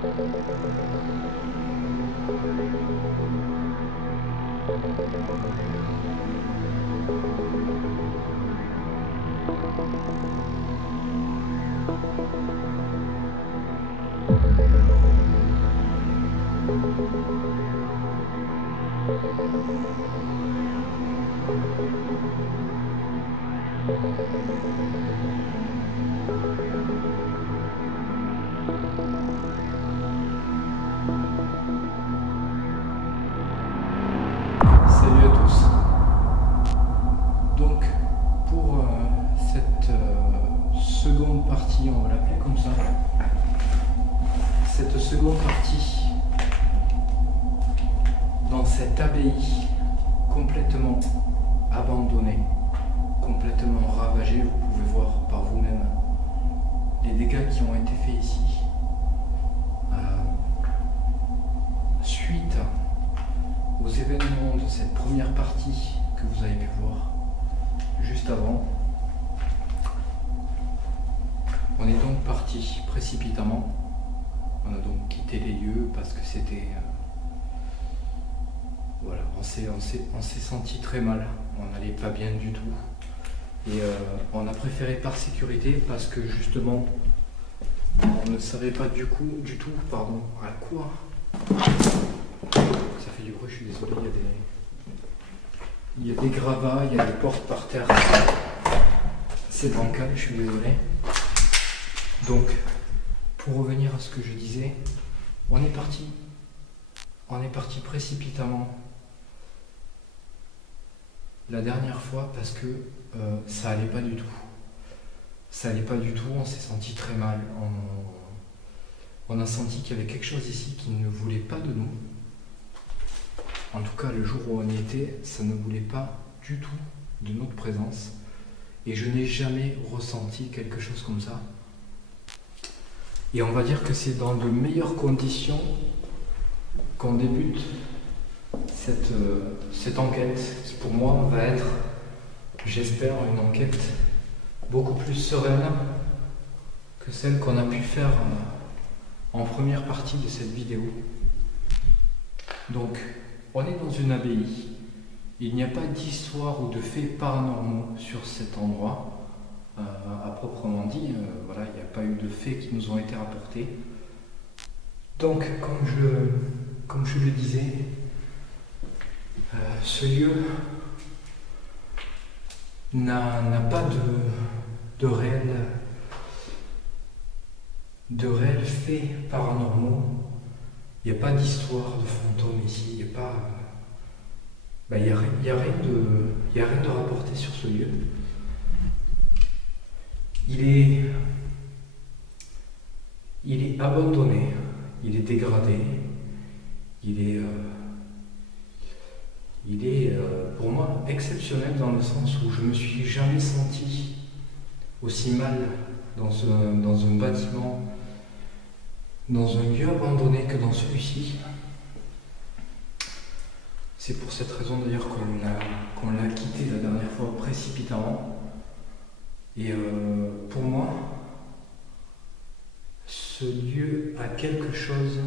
Salut à tous. Donc pour cette seconde partie, on va l'appeler comme ça, cette seconde partie dans cette abbaye complètement abandonnée, complètement ravagée, vous pouvez voir par vous-même les dégâts qui ont été faits ici. Suite aux événements de cette première partie que vous avez pu voir juste avant, on est donc parti précipitamment. On a donc quitté les lieux parce que c'était... voilà, on s'est senti très mal, on n'allait pas bien du tout. Et on a préféré par sécurité parce que justement, on ne savait pas du tout, à quoi... Ça fait du bruit, je suis désolé, il y a des gravats, il y a des portes par terre. C'est bancal, je suis désolé. Donc, pour revenir à ce que je disais, on est parti précipitamment la dernière fois parce que ça allait pas du tout. Ça allait pas du tout, on s'est senti très mal. On a senti qu'il y avait quelque chose ici qui ne voulait pas de nous. En tout cas, le jour où on y était, ça ne voulait pas du tout de notre présence. Et je n'ai jamais ressenti quelque chose comme ça. Et on va dire que c'est dans de meilleures conditions qu'on débute cette enquête. Pour moi, va être, j'espère, une enquête beaucoup plus sereine que celle qu'on a pu faire en première partie de cette vidéo. Donc, on est dans une abbaye. Il n'y a pas d'histoire ou de faits paranormaux sur cet endroit. À proprement dit, voilà, il n'y a pas eu de faits qui nous ont été rapportés. Donc, comme je le disais, ce lieu n'a pas de réels faits paranormaux. Il n'y a pas d'histoire de fantômes ici. Il n'y a pas... il n'y a rien de rapporté sur ce lieu. Il est abandonné, il est dégradé, il est pour moi exceptionnel dans le sens où je me suis jamais senti aussi mal dans un bâtiment, dans un lieu abandonné que dans celui-ci. C'est pour cette raison d'ailleurs qu'on l'a quitté la dernière fois précipitamment. Et pour moi, ce lieu a quelque chose,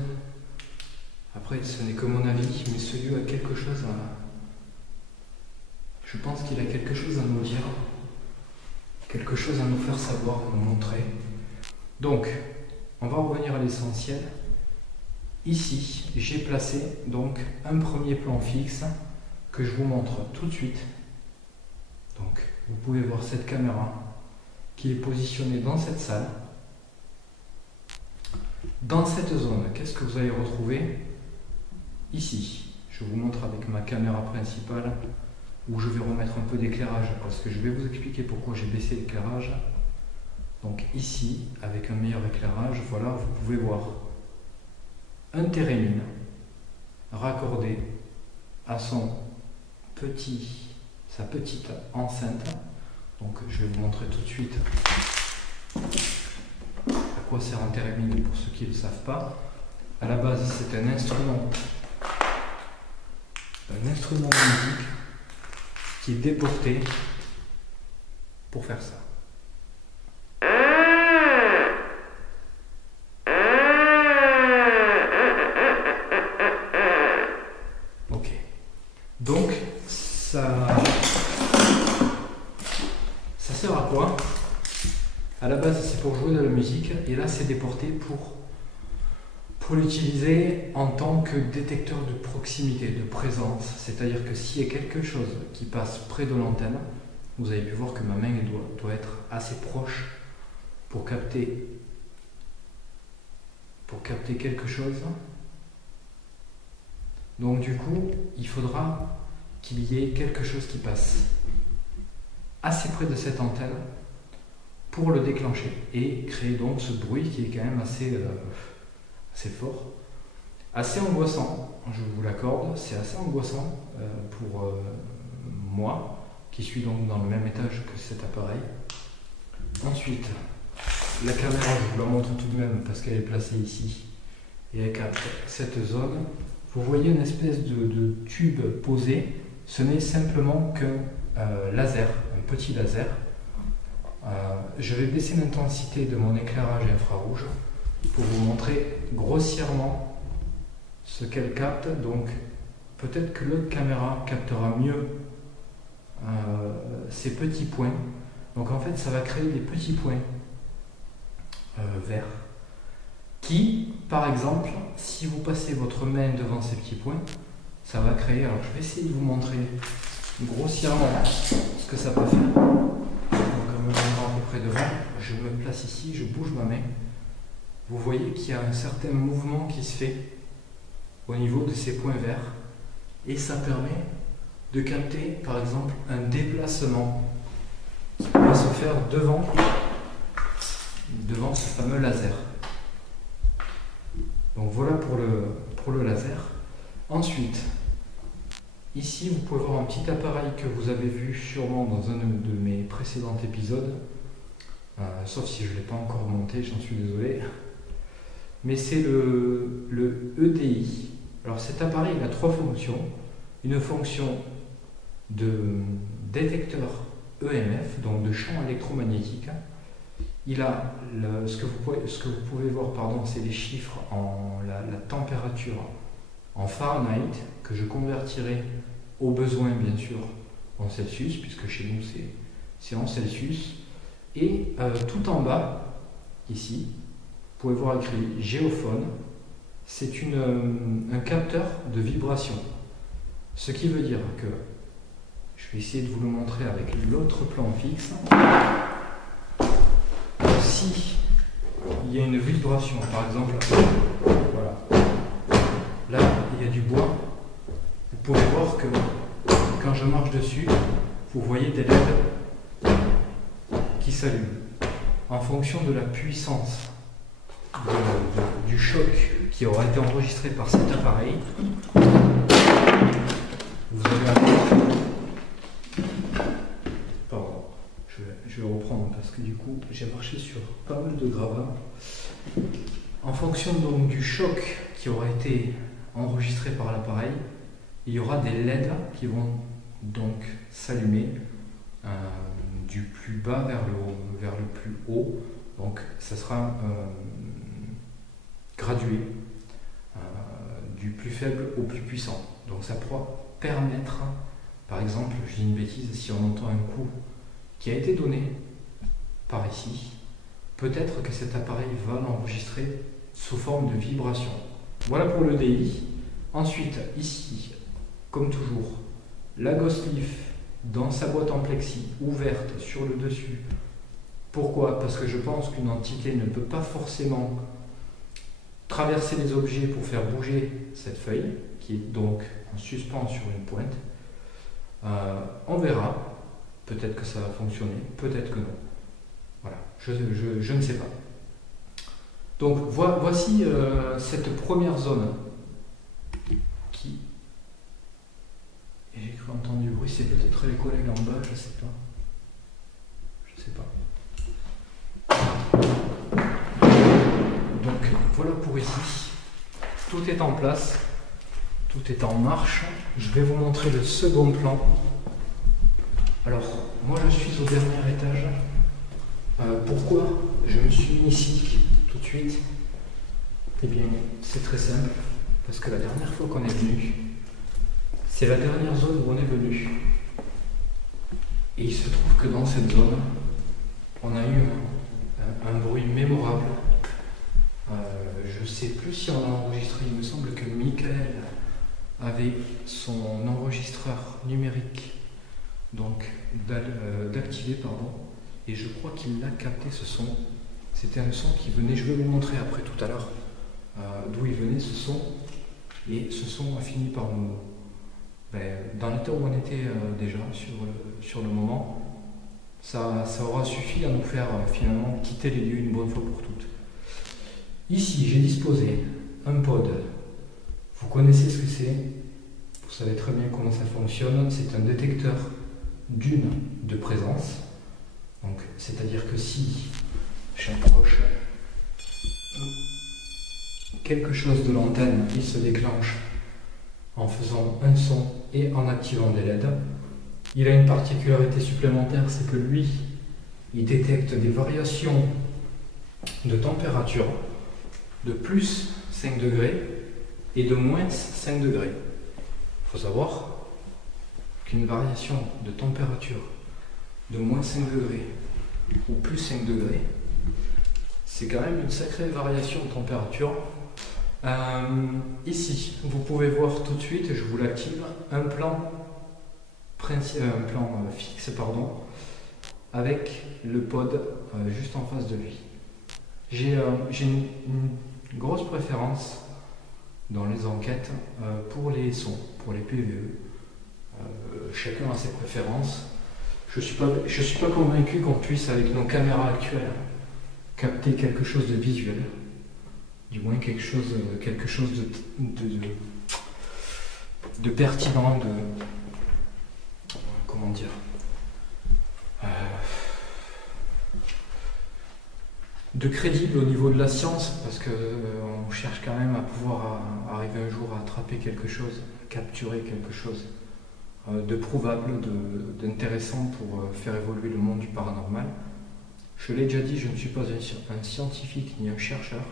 après ce n'est que mon avis, mais ce lieu a quelque chose je pense qu'il a quelque chose à nous dire, quelque chose à nous faire savoir, à nous montrer. Donc, on va revenir à l'essentiel. Ici, j'ai placé donc un premier plan fixe que je vous montre tout de suite. Donc, vous pouvez voir cette caméra qui est positionnée dans cette salle. Dans cette zone, qu'est-ce que vous allez retrouver? Ici, je vous montre avec ma caméra principale où je vais remettre un peu d'éclairage parce que je vais vous expliquer pourquoi j'ai baissé l'éclairage. Donc ici, avec un meilleur éclairage, voilà, vous pouvez voir un térémine raccordé à sa petite enceinte. Donc je vais vous montrer tout de suite à quoi sert un térémine pour ceux qui ne le savent pas. À la base, c'est un instrument musique qui est déporté pour faire ça. musique, et là c'est déporté pour l'utiliser en tant que détecteur de proximité, de présence. C'est-à-dire que s'il y a quelque chose qui passe près de l'antenne, vous avez pu voir que ma main doit être assez proche pour capter quelque chose. Donc du coup, il faudra qu'il y ait quelque chose qui passe assez près de cette antenne pour le déclencher et créer donc ce bruit qui est quand même assez fort, assez angoissant, je vous l'accorde, c'est assez angoissant pour moi qui suis donc dans le même étage que cet appareil. Ensuite, la caméra, je vous la montre tout de même parce qu'elle est placée ici et elle capte cette zone. Vous voyez une espèce de tube posé, ce n'est simplement qu'un laser, un petit laser. Je vais baisser l'intensité de mon éclairage infrarouge pour vous montrer grossièrement ce qu'elle capte. Donc peut-être que l'autre caméra captera mieux ces petits points. Donc en fait ça va créer des petits points verts qui, par exemple, si vous passez votre main devant ces petits points, ça va créer, alors je vais essayer de vous montrer grossièrement ce que ça peut faire. Donc en me mettant à peu près devant, je me place ici, je bouge ma main. Vous voyez qu'il y a un certain mouvement qui se fait au niveau de ces points verts et ça permet de capter par exemple un déplacement qui va se faire devant ce fameux laser. Donc voilà pour le laser. Ensuite, ici vous pouvez voir un petit appareil que vous avez vu sûrement dans un de mes précédents épisodes, sauf si je ne l'ai pas encore monté, j'en suis désolé. Mais c'est le EDI. Alors cet appareil il a trois fonctions. Une fonction de détecteur EMF, donc de champ électromagnétique. Il a ce que vous pouvez voir, pardon, c'est les chiffres la température en Fahrenheit que je convertirai au besoin bien sûr en Celsius, puisque chez nous c'est en Celsius. Et tout en bas ici, vous pouvez voir écrit géophone. C'est un capteur de vibration. Ce qui veut dire que, je vais essayer de vous le montrer avec l'autre plan fixe. Si il y a une vibration, par exemple, voilà, là il y a du bois, vous pouvez voir que quand je marche dessus, vous voyez des LED qui s'allument. En fonction de la puissance du choc qui aura été enregistré par cet appareil, vous allez avoir... Pardon, je vais reprendre parce que du coup j'ai marché sur pas mal de gravats. En fonction donc du choc qui aura été enregistré par l'appareil, il y aura des LED qui vont donc s'allumer du plus bas vers le plus haut. Donc ça sera gradué du plus faible au plus puissant. Donc ça pourra permettre, par exemple, je dis une bêtise, si on entend un coup qui a été donné par ici, peut-être que cet appareil va l'enregistrer sous forme de vibration. Voilà pour le DI. Ensuite, ici, comme toujours, la Ghost Leaf dans sa boîte en plexi, ouverte sur le dessus. Pourquoi? Parce que je pense qu'une entité ne peut pas forcément traverser les objets pour faire bouger cette feuille, qui est donc en suspens sur une pointe. On verra. Peut-être que ça va fonctionner, peut-être que non. Voilà, je ne sais pas. Donc voici cette première zone qui... Et j'ai cru entendre du bruit, c'est peut-être les collègues en bas, je sais pas. Je sais pas. Donc voilà pour ici. Tout est en place, tout est en marche. Je vais vous montrer le second plan. Alors, moi je suis au dernier étage. Pourquoi je me suis mis ici tout de suite? Eh bien, c'est très simple. Parce que la dernière fois qu'on est venu, c'est la dernière zone où on est venu. Et il se trouve que dans cette zone, on a eu un bruit mémorable. Je ne sais plus si on a enregistré, il me semble que Michael avait son enregistreur numérique donc d'activer, pardon, et je crois qu'il l'a capté ce son. C'était un son qui venait, je vais vous montrer après tout à l'heure d'où il venait ce son, et ce son a fini par nous, dans l'état où on était déjà sur le moment, ça aura suffi à nous faire finalement quitter les lieux une bonne fois pour toutes. Ici, j'ai disposé un pod. Vous connaissez ce que c'est, vous savez très bien comment ça fonctionne. C'est un détecteur d'une de présence. Donc, c'est-à-dire que si j'approche quelque chose de l'antenne, il se déclenche en faisant un son et en activant des LED. Il a une particularité supplémentaire, c'est que lui, il détecte des variations de température de plus 5 degrés et de moins 5 degrés. Il faut savoir qu'une variation de température de moins 5 degrés ou plus 5 degrés, c'est quand même une sacrée variation de température. Ici, vous pouvez voir tout de suite, je vous l'active, un plan fixe, pardon, avec le pod juste en face de lui. J'ai une grosse préférence dans les enquêtes pour les sons, pour les PVE. Chacun a ses préférences. Je suis pas convaincu qu'on puisse, avec nos caméras actuelles, capter quelque chose de visuel. Du moins quelque chose de pertinent, comment dire, de crédible au niveau de la science, parce que on cherche quand même à pouvoir arriver un jour à attraper quelque chose, capturer quelque chose de prouvable, d'intéressant pour faire évoluer le monde du paranormal. Je l'ai déjà dit, je ne suis pas un scientifique ni un chercheur.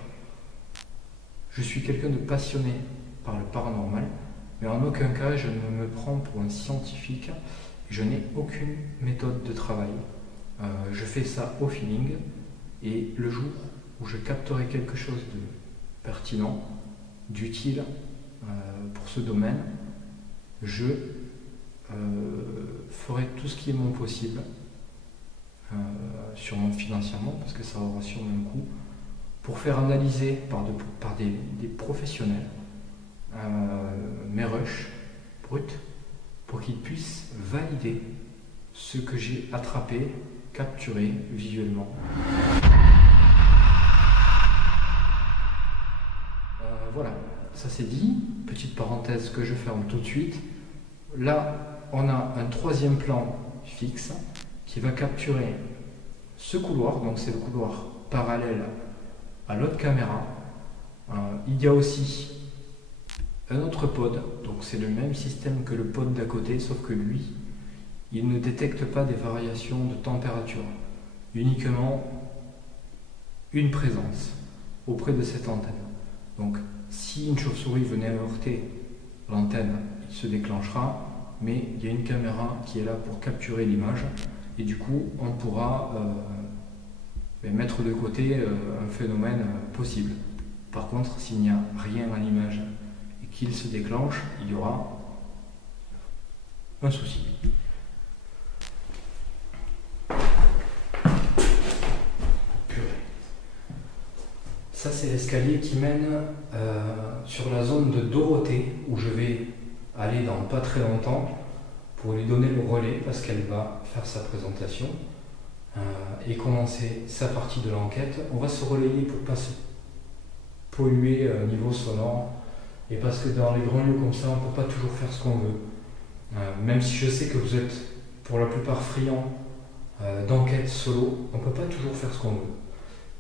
Je suis quelqu'un de passionné par le paranormal, mais en aucun cas je ne me prends pour un scientifique. Je n'ai aucune méthode de travail. Je fais ça au feeling, et le jour où je capterai quelque chose de pertinent, d'utile pour ce domaine, je ferai tout ce qui est mon possible, sûrement financièrement, parce que ça aura sûrement un coût, pour faire analyser par des professionnels mes rushs bruts, pour qu'ils puissent valider ce que j'ai attrapé, capturé visuellement. Voilà, ça c'est dit. Petite parenthèse que je ferme tout de suite. Là, on a un troisième plan fixe qui va capturer ce couloir, donc c'est le couloir parallèle à l'autre caméra. Il y a aussi un autre pod, donc c'est le même système que le pod d'à côté, sauf que lui, il ne détecte pas des variations de température, uniquement une présence auprès de cette antenne. Donc si une chauve-souris venait à heurter l'antenne, il se déclenchera, mais il y a une caméra qui est là pour capturer l'image, et du coup on pourra mettre de côté un phénomène possible. Par contre, s'il n'y a rien à l'image et qu'il se déclenche, il y aura un souci. Ça, c'est l'escalier qui mène sur la zone de Dorothée, où je vais aller dans pas très longtemps pour lui donner le relais, parce qu'elle va faire sa présentation et commencer sa partie de l'enquête. On va se relayer pour ne pas se polluer niveau sonore, et parce que dans les grands lieux comme ça, on ne peut pas toujours faire ce qu'on veut. Même si je sais que vous êtes pour la plupart friands d'enquête solo, on ne peut pas toujours faire ce qu'on veut.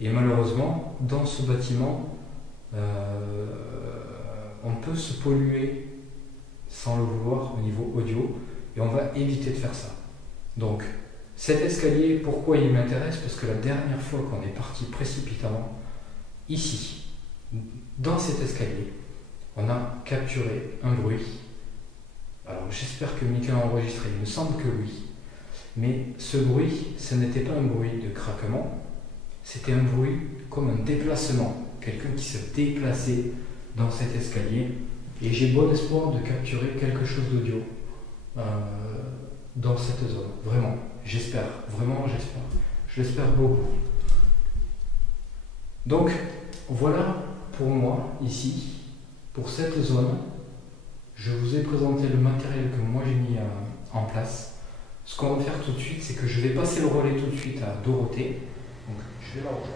Et malheureusement, dans ce bâtiment, on peut se polluer sans le vouloir au niveau audio, et on va éviter de faire ça. Donc, cet escalier, pourquoi il m'intéresse? Parce que la dernière fois qu'on est parti précipitamment, ici, dans cet escalier, on a capturé un bruit. Alors, j'espère que Michael a enregistré, il me semble que oui. Mais ce bruit, ce n'était pas un bruit de craquement, c'était un bruit comme un déplacement, quelqu'un qui se déplaçait dans cet escalier. Et j'ai bon espoir de capturer quelque chose d'audio dans cette zone. Vraiment, j'espère. Vraiment, j'espère. Je l'espère beaucoup. Donc, voilà pour moi, ici, pour cette zone. Je vous ai présenté le matériel que moi j'ai mis en place. Ce qu'on va faire tout de suite, c'est que je vais passer le relais tout de suite à Dorothée. Donc, je vais la rejoindre.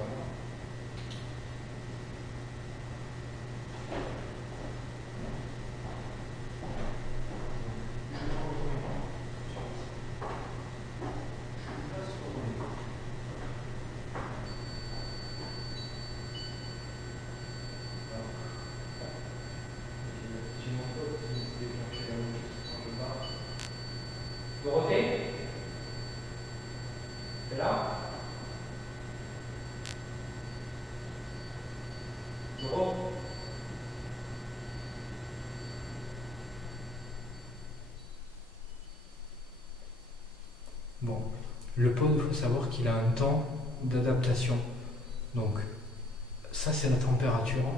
Dorothée, t'es là? Doro. Bon, le pod, il faut savoir qu'il a un temps d'adaptation. Donc, ça c'est la température.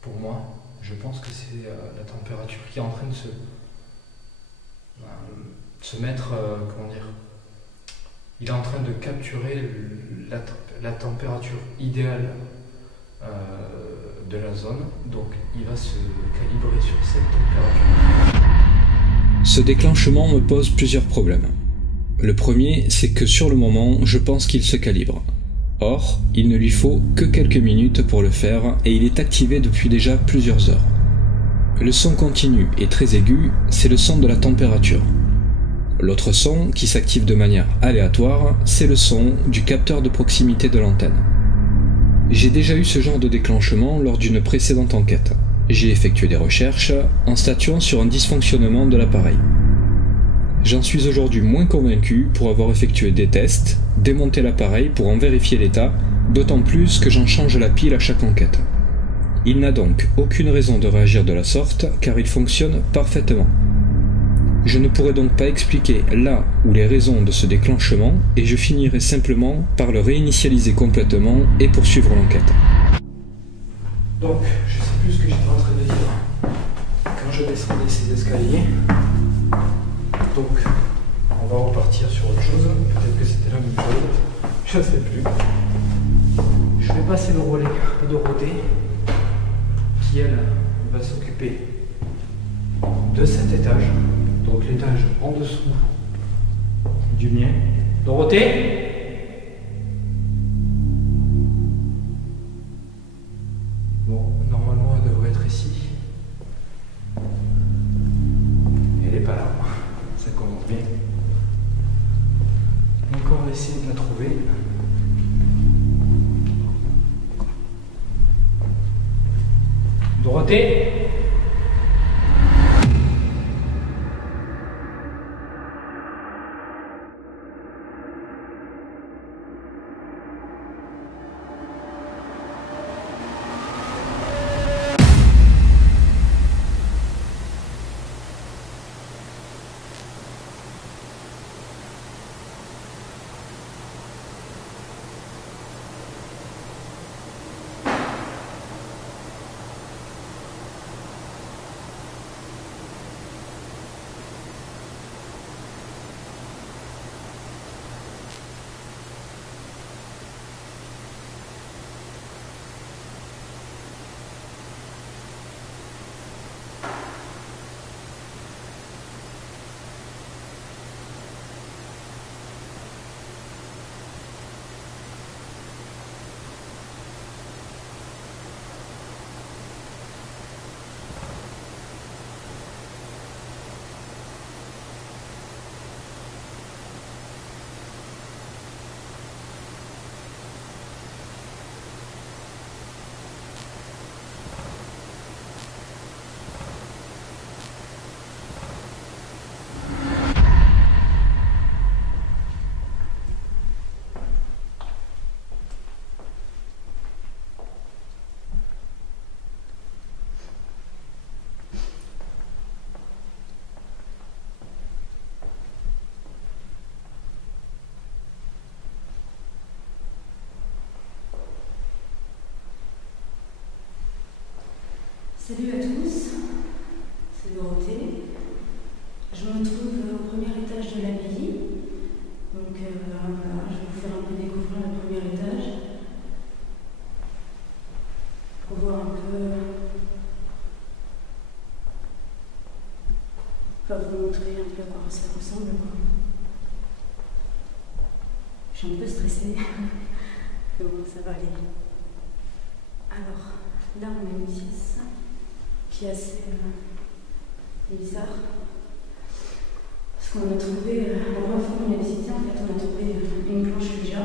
Pour moi, je pense que c'est la température qui est en train de se mettre, comment dire, il est en train de capturer la température idéale de la zone, donc il va se calibrer sur cette température. Ce déclenchement me pose plusieurs problèmes. Le premier, c'est que sur le moment, je pense qu'il se calibre. Or, il ne lui faut que quelques minutes pour le faire et il est activé depuis déjà plusieurs heures. Le son continu et très aigu, c'est le son de la température. L'autre son, qui s'active de manière aléatoire, c'est le son du capteur de proximité de l'antenne. J'ai déjà eu ce genre de déclenchement lors d'une précédente enquête. J'ai effectué des recherches en statuant sur un dysfonctionnement de l'appareil. J'en suis aujourd'hui moins convaincu pour avoir effectué des tests, démonté l'appareil pour en vérifier l'état, d'autant plus que j'en change la pile à chaque enquête. Il n'a donc aucune raison de réagir de la sorte car il fonctionne parfaitement. Je ne pourrais donc pas expliquer là où les raisons de ce déclenchement et je finirai simplement par le réinitialiser complètement et poursuivre l'enquête. Donc, je sais plus ce que j'étais en train de dire quand je descendais ces escaliers. Donc, on va repartir sur autre chose. Peut-être que c'était la même chose. Je ne sais plus. Je vais passer le relais à Dorothée, qui elle va s'occuper de cet étage. Donc l'étage en dessous du mien. Dorothée ? Bon, normalement elle devrait être ici. Elle n'est pas là. Ça commence bien. Donc on va essayer de la trouver. Dorothée ? Salut à tous, c'est Dorothée. Je me trouve au premier étage de l'abbaye. Donc voilà, je vais vous faire un peu découvrir le premier étage pour voir un peu, enfin vous montrer un peu à quoi ça ressemble. Je suis un peu stressée, mais bon, ça va aller. Alors, là on a une pièce qui est assez bizarre. Parce qu'on a trouvé, la fois qu'on a visité, en fait, on a trouvé une planche Ouija.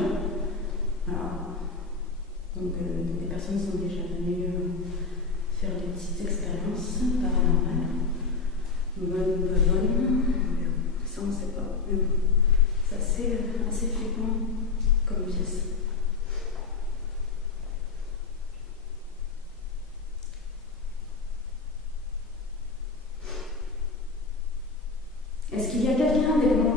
Voilà. Donc, des personnes sont déjà venues faire des petites expériences paranormales. Bonne ou pas bonne, ça on ne sait pas. Mais bon, c'est assez flippant comme pièce. Est-ce qu'il y a quelqu'un avec moi?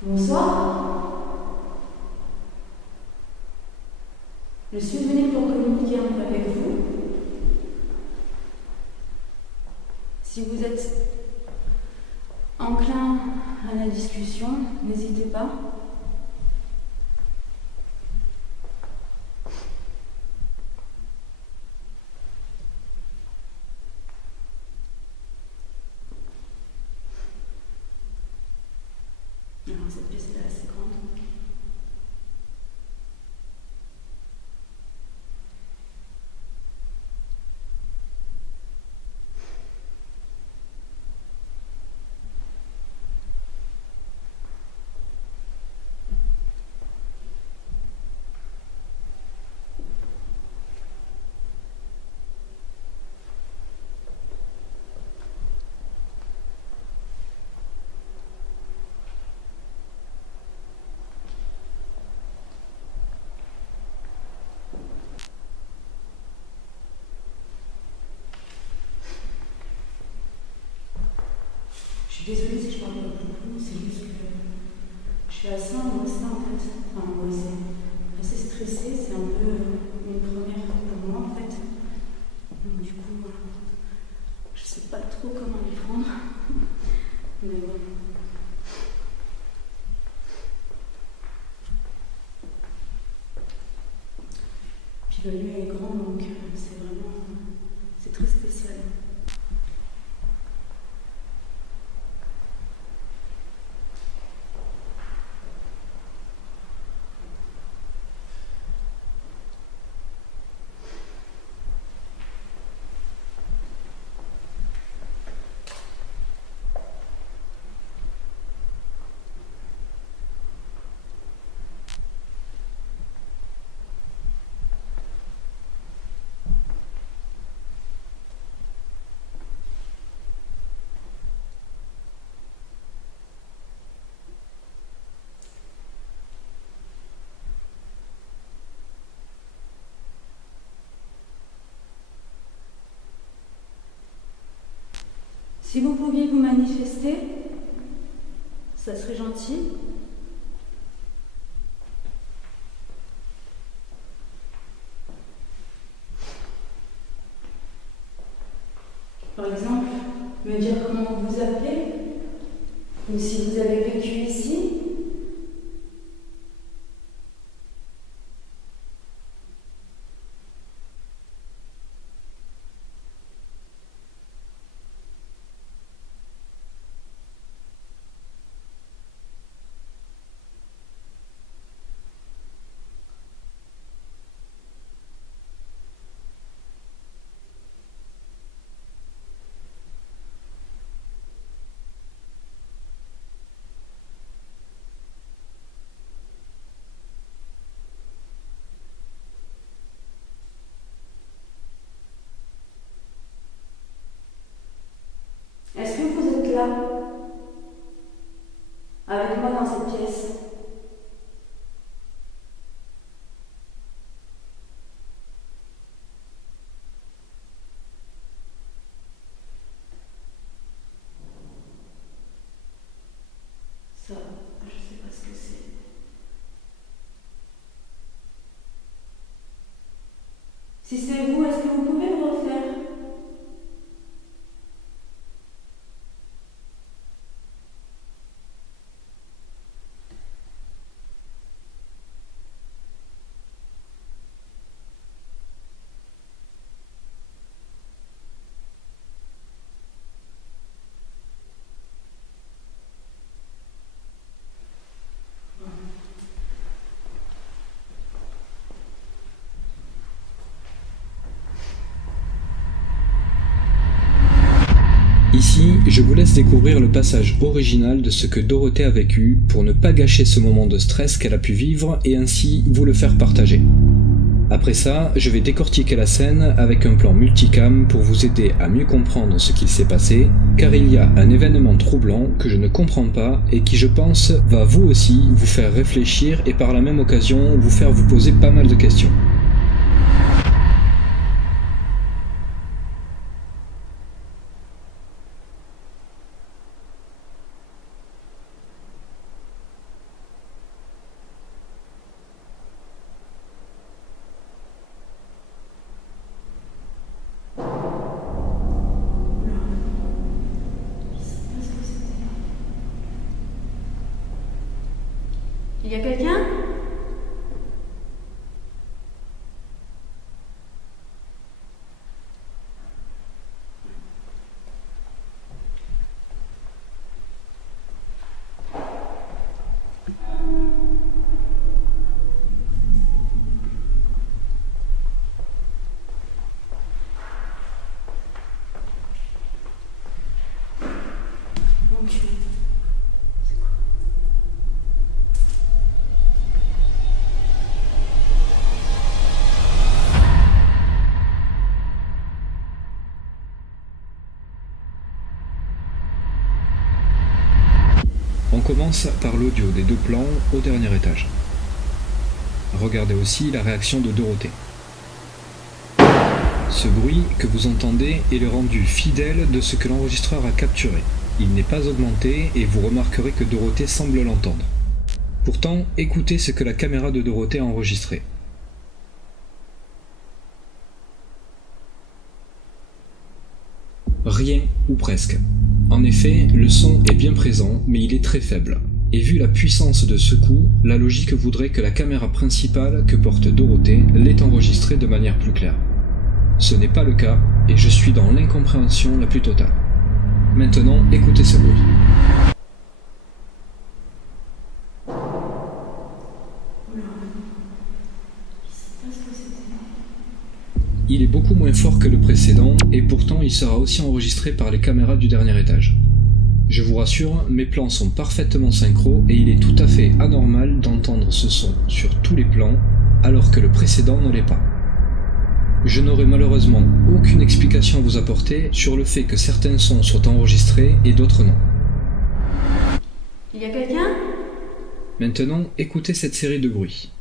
Bonsoir. Je suis venue pour communiquer un peu avec vous. Si vous êtes enclin à la discussion, n'hésitez pas. Alors, cette pièce est assez grande. Je suis désolée si je parle pas beaucoup, c'est juste que je suis assez angoissée en fait. Enfin, angoissée, assez stressée, c'est un peu une première fois pour moi en fait. Donc, du coup, je sais pas trop comment les prendre. Mais bon. Puis le lieu est grand donc c'est vraiment. C'est très spécial. Si vous pouviez vous manifester, ça serait gentil. Par exemple, me dire comment vous vous appelez, ou si vous avez vécu ici, là, avec moi dans cette pièce. Ça, je sais pas ce que c'est. Si c'est vous, est-ce que vous pouvez me refaire? Ici, je vous laisse découvrir le passage original de ce que Dorothée a vécu pour ne pas gâcher ce moment de stress qu'elle a pu vivre et ainsi vous le faire partager. Après ça, je vais décortiquer la scène avec un plan multicam pour vous aider à mieux comprendre ce qu'il s'est passé, car il y a un événement troublant que je ne comprends pas et qui, je pense, va vous aussi vous faire réfléchir et par la même occasion vous faire vous poser pas mal de questions. Il y a quelqu'un? Ok. On commence par l'audio des deux plans au dernier étage. Regardez aussi la réaction de Dorothée. Ce bruit que vous entendez est le rendu fidèle de ce que l'enregistreur a capturé. Il n'est pas augmenté et vous remarquerez que Dorothée semble l'entendre. Pourtant, écoutez ce que la caméra de Dorothée a enregistré. Rien ou presque. En effet, le son est bien présent, mais il est très faible. Et vu la puissance de ce coup, la logique voudrait que la caméra principale que porte Dorothée l'ait enregistrée de manière plus claire. Ce n'est pas le cas, et je suis dans l'incompréhension la plus totale. Maintenant, écoutez ce bruit. Il est beaucoup moins fort que le précédent, et pourtant il sera aussi enregistré par les caméras du dernier étage. Je vous rassure, mes plans sont parfaitement synchro et il est tout à fait anormal d'entendre ce son sur tous les plans, alors que le précédent ne l'est pas. Je n'aurai malheureusement aucune explication à vous apporter sur le fait que certains sons soient enregistrés et d'autres non. Il y a quelqu'un? Maintenant, écoutez cette série de bruits.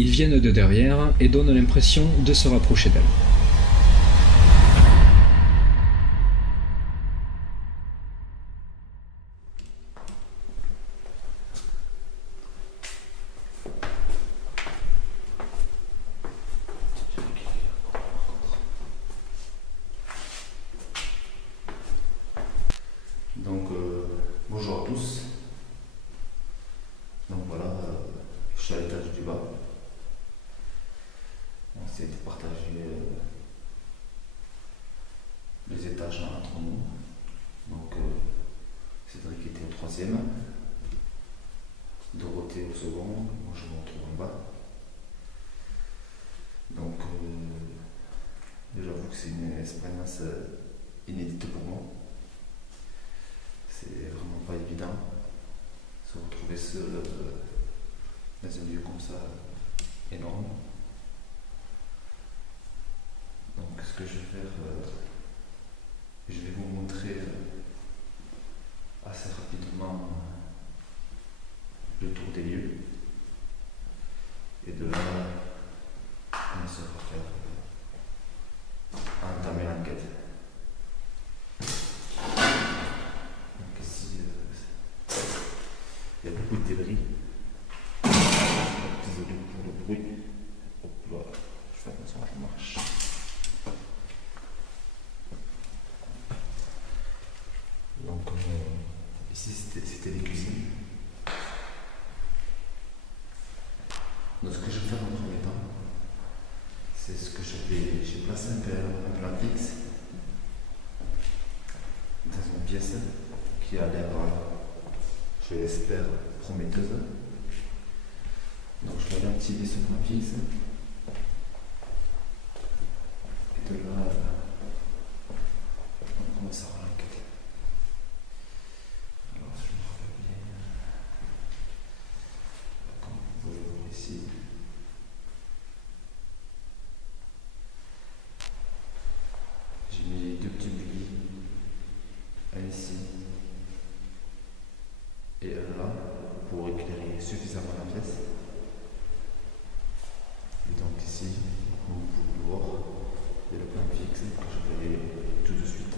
Ils viennent de derrière et donnent l'impression de se rapprocher d'elle. Donc, bonjour à tous. Donc voilà, je suis à l'étage du bas. On s'est partagé les étages entre nous. Donc, Cédric était au troisième, Dorothée au second, bas. Donc j'avoue que c'est une expérience inédite pour moi. C'est vraiment pas évident se retrouver seul dans un lieu comme ça énorme. Donc ce que je vais faire, je vais vous montrer assez rapidement le tour des lieux. Et de là, on se faire entamer l'enquête. Donc ici, il y a beaucoup de débris. Désolé pour le bruit. Hop là, je fais attention, je marche. Donc ici c'était les cuisines. Donc ce que je vais faire en premier temps, c'est ce que j'ai placé un plan fixe dans une pièce qui a l'air, je l'espère, prometteuse. Donc je vais aller activer ce plan fixe. Et de là, on commence à voir l'enquête. Alors je me rappelle bien, comme vous pouvez voir ici. J'ai mis 2 petits bougies, un ici et un là, pour éclairer suffisamment la pièce. Et donc ici, comme vous pouvez le voir, il y a le plan fixe que je vais tout de suite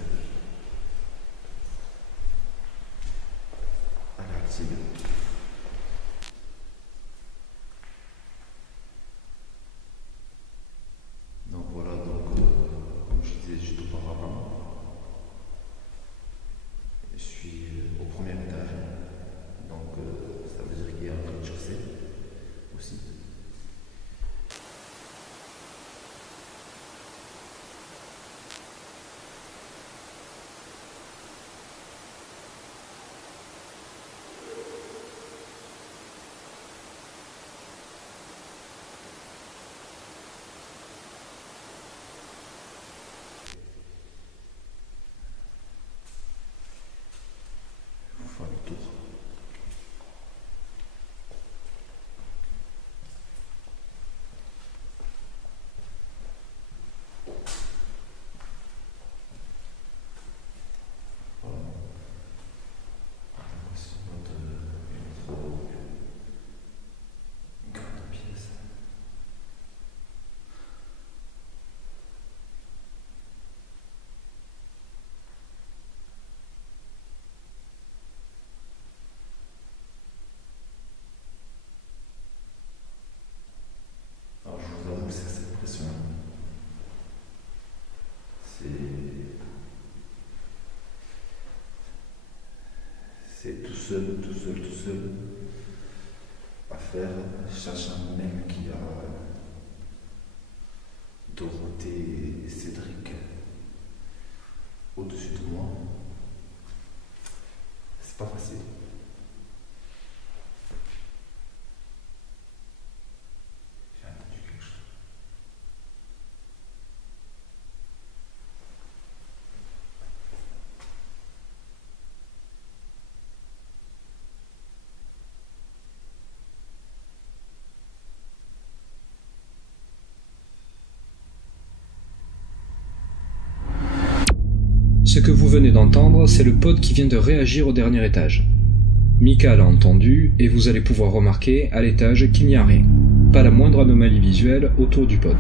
aller activer. Donc voilà, comme je disais juste auparavant, je suis au premier étage, donc ça veut dire qu'il y a un rez-de-chaussée aussi. Faire le tour. Voilà. Voici notre grande pièce. Alors je vous avoue que c'est assez impressionnant. C'est tout seul à faire, sachant même qu'il y a Dorothée et Cédric au-dessus de moi. C'est pas facile. J'ai entendu quelque chose. Ce que vous venez d'entendre, c'est le pod qui vient de réagir au dernier étage. Mika l'a entendu et vous allez pouvoir remarquer à l'étage qu'il n'y a rien. Pas la moindre anomalie visuelle autour du pod.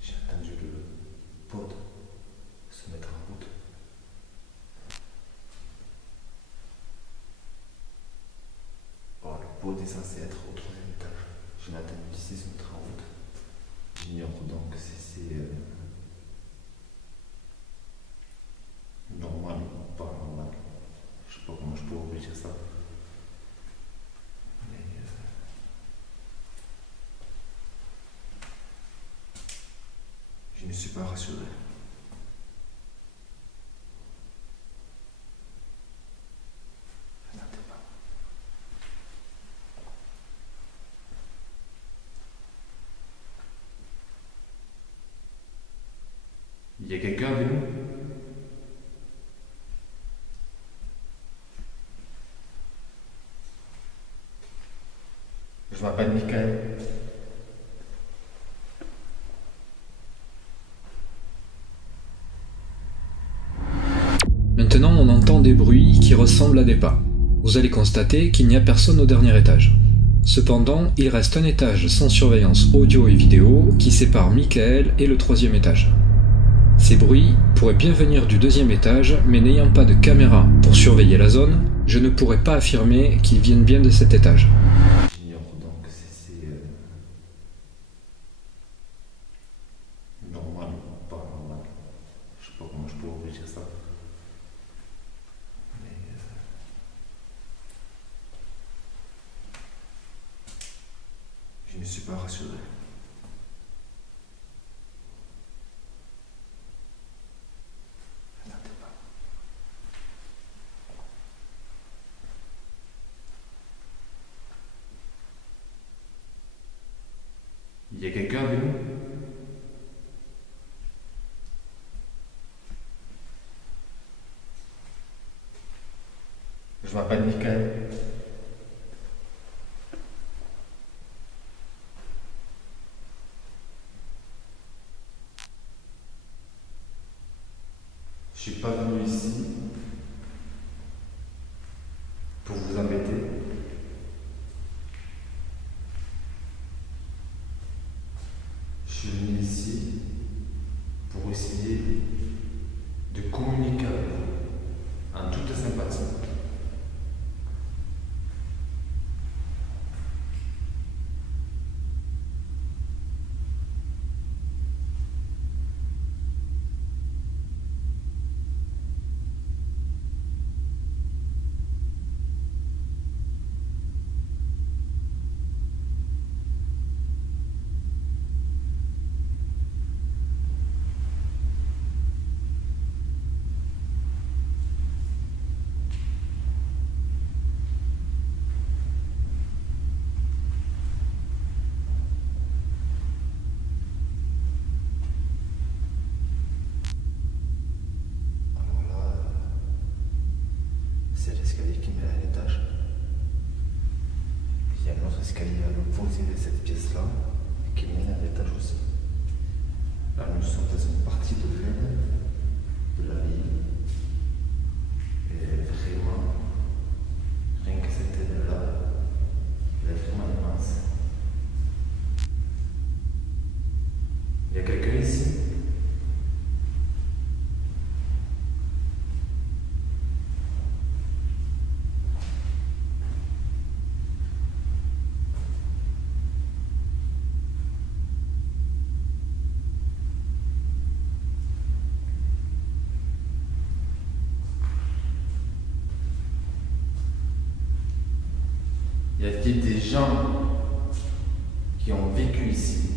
J'ai entendu le pod se mettre en route. Oh, le pod est censé être au 3e étage. Je l'ai entendu d'ici se mettre en route. J'ignore donc si c'est normal ou pas normal. dire ça. Mais je ne suis pas rassuré. Il y a quelqu'un avec nous? Je m'appelle Michael. Maintenant, on entend des bruits qui ressemblent à des pas. Vous allez constater qu'il n'y a personne au dernier étage. Cependant, il reste un étage sans surveillance audio et vidéo qui sépare Michael et le 3e étage. Ces bruits pourraient bien venir du 2e étage, mais n'ayant pas de caméra pour surveiller la zone, je ne pourrais pas affirmer qu'ils viennent bien de cet étage. J'ignore donc si c'est normal ou pas normal. Je sais pas comment je pourrais vous dire ça. Mais je ne suis pas rassuré. Il y a quelqu'un avec nous? Je m'appelle Michael. Je suis pas venu ici pour vous embêter. Je suis venu ici pour essayer de communiquer avec vous en toute sympathie. C'est l'escalier qui mène à l'étage. Il y a un autre escalier à l'opposé de cette pièce-là qui mène à l'étage aussi. Là, nous sommes dans une partie de l'une de la ville. Et vraiment, rien que cette aile-là, elle est vraiment immense. Il y a quelqu'un ici? Y a-t-il des gens qui ont vécu ici?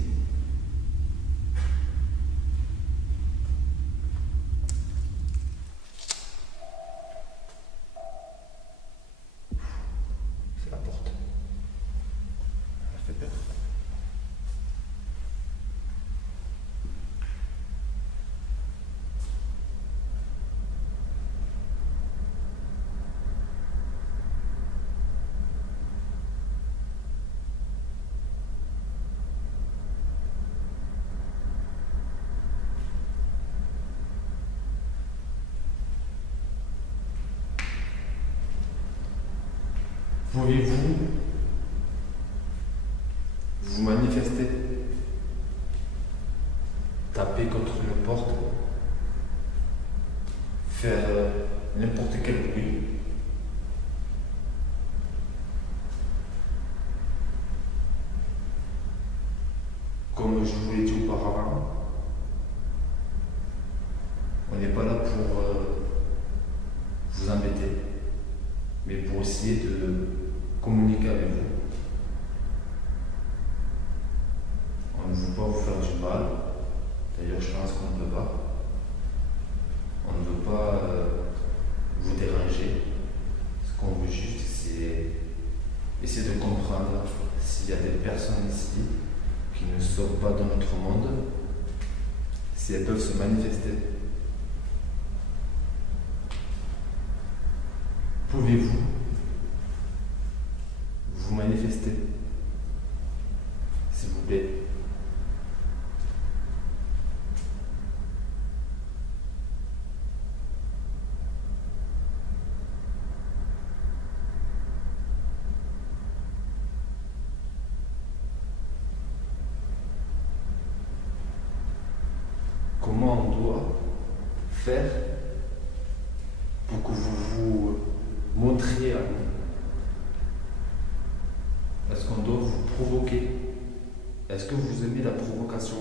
C'est la porte. Elle fait peur. Pouvez-vous vous manifester, taper contre une porte, faire n'importe quel bruit? Comme je vous l'ai dit auparavant, on n'est pas là pour vous embêter. mais pour essayer de communiquer avec vous. On ne veut pas vous faire du mal, d'ailleurs je pense qu'on ne peut pas. On ne veut pas vous déranger. Ce qu'on veut juste, c'est essayer de comprendre s'il y a des personnes ici qui ne sont pas dans notre monde, si elles peuvent se manifester. Pouvez-vous vous manifester, s'il vous plaît? Comment on doit faire pour que vous vous montriez à nous? Est-ce qu'on doit vous provoquer? Est-ce que vous aimez la provocation?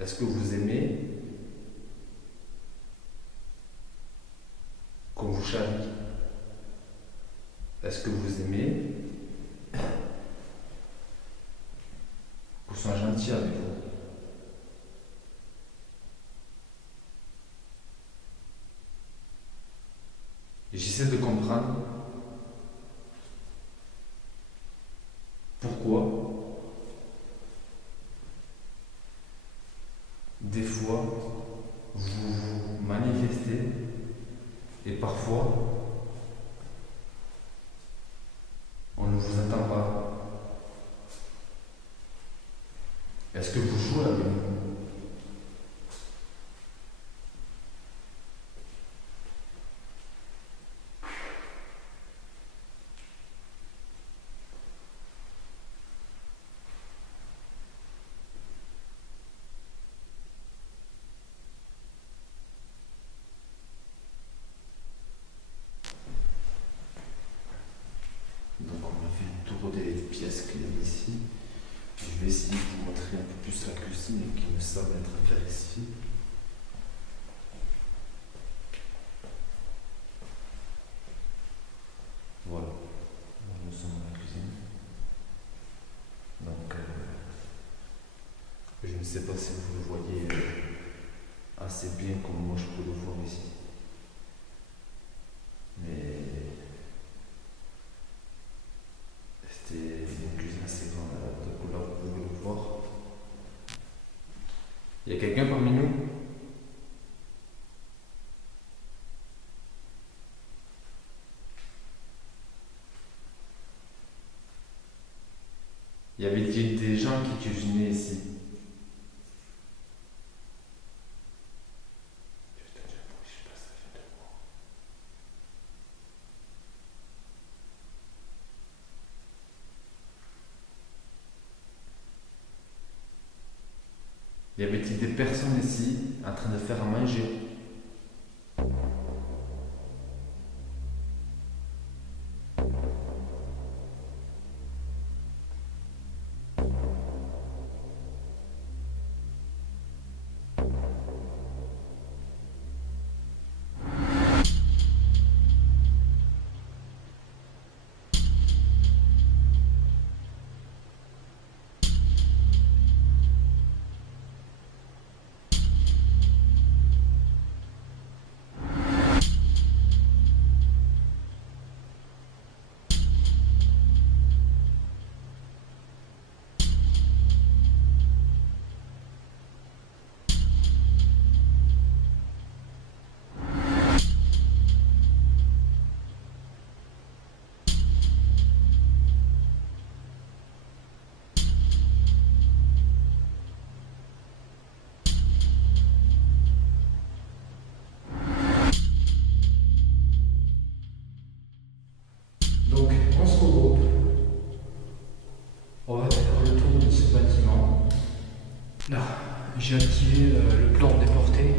Est-ce que vous aimez qu'on vous charrie? Est-ce que vous aimez qu'on soit gentil avec vous? Et j'essaie de comprendre pourquoi des fois vous vous manifestez et parfois on ne vous attend pas. Est-ce que vous jouez avec nous? Donc on a fait le tour des pièces qu'il y a ici. Je vais essayer de vous montrer un peu plus la cuisine qui me semble être vers ici. Voilà, nous sommes dans la cuisine. Donc je ne sais pas si vous le voyez assez bien comme moi je peux le voir ici. Mais c'était une cuisine assez grande, là vous pouvez le voir. Il y a quelqu'un parmi nous? Il y avait des gens qui cuisinaient ici. Y avait-il des personnes ici en train de faire à manger? Donc, on se regroupe. On va faire le tour de ce bâtiment. Là, j'ai activé le plan déporté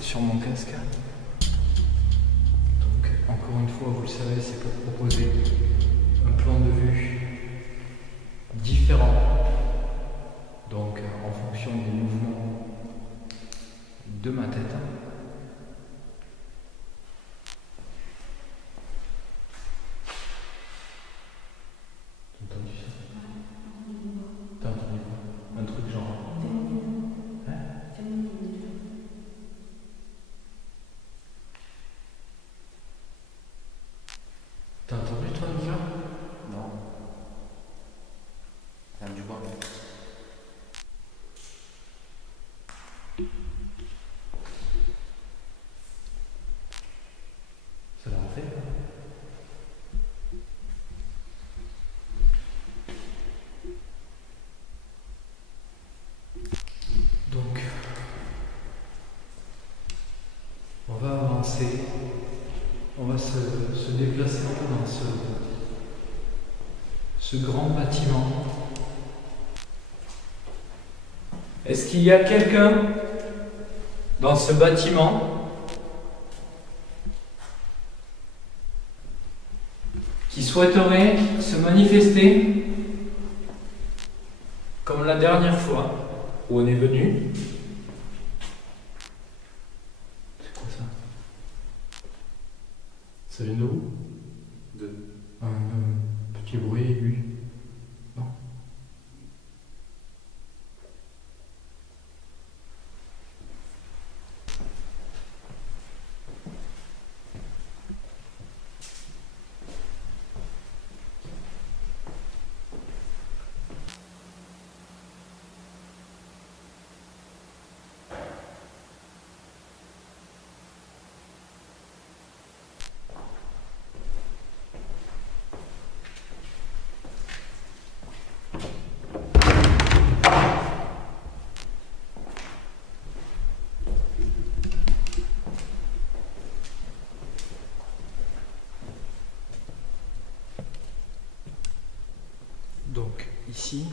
sur mon casque. Donc, encore une fois, vous le savez, c'est pour proposer un plan de vue différent. Donc, en fonction des mouvements de ma tête. T'as entendu toi, Mika? Non. T'as du quoi? Ça l'a fait là? Donc, on va avancer, on va se déplacer un peu dans ce grand bâtiment. Est-ce qu'il y a quelqu'un dans ce bâtiment qui souhaiterait se manifester comme la dernière fois où on est venu? C'est quoi ça? Ça vient de où? Un petit bruit aigu. Non. Donc ici,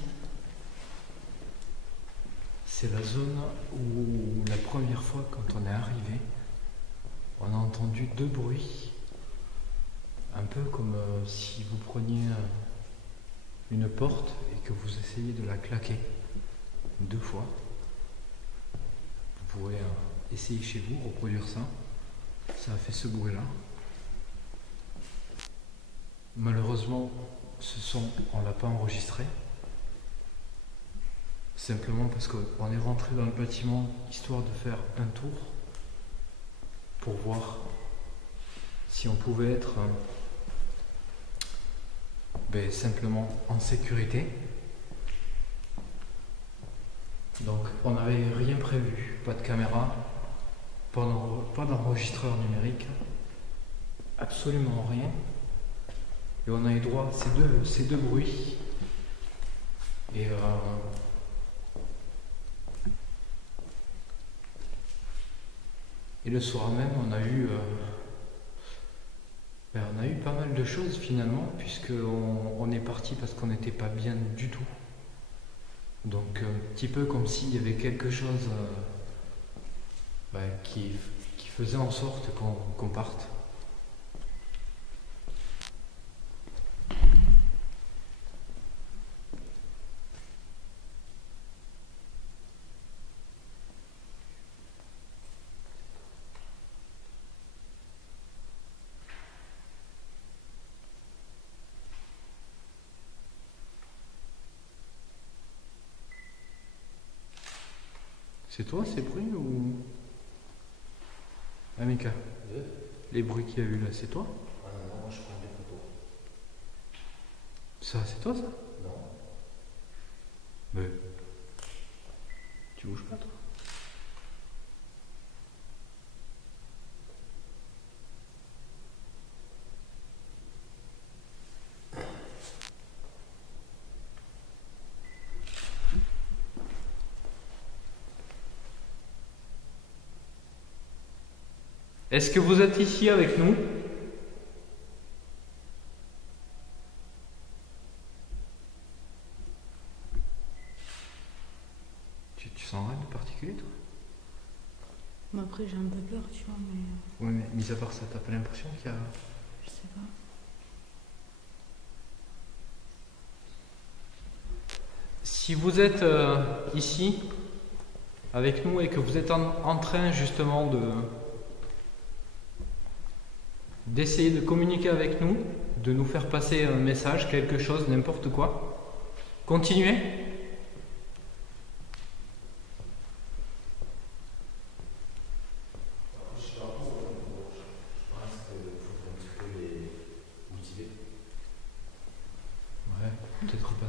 c'est la zone où la première fois quand on est arrivé, on a entendu deux bruits, un peu comme si vous preniez une porte et que vous essayez de la claquer deux fois. Vous pourrez essayer chez vous, reproduire ça. Ça a fait ce bruit-là. Malheureusement, on ne l'a pas enregistré. Simplement parce qu'on est rentré dans le bâtiment histoire de faire un tour pour voir si on pouvait être simplement en sécurité. Donc on n'avait rien prévu, pas de caméra, pas d'enregistreur numérique, absolument rien. Et on a eu droit à ces deux bruits. Et le soir même, on a eu pas mal de choses finalement, puisqu'on est parti parce qu'on n'était pas bien du tout. Donc un petit peu comme s'il y avait quelque chose qui faisait en sorte qu'on parte. C'est toi ces bruits ou... Ah Mika, les bruits qu'il y a eu là, c'est toi? Ah non, moi je prends des photos. Ça, c'est toi ça? Non. Mais... Tu bouges pas toi? Est-ce que vous êtes ici avec nous? Tu sens rien de particulier, toi? Mais après, j'ai un peu peur, tu vois, mais Oui, mais mis à part ça, t'as pas l'impression qu'il y a... je sais pas. Si vous êtes ici avec nous et que vous êtes en train justement d'essayer de communiquer avec nous, de nous faire passer un message, quelque chose, n'importe quoi, continuez. Je sais pas trop, je pense qu'il faut un petit peu les motiver.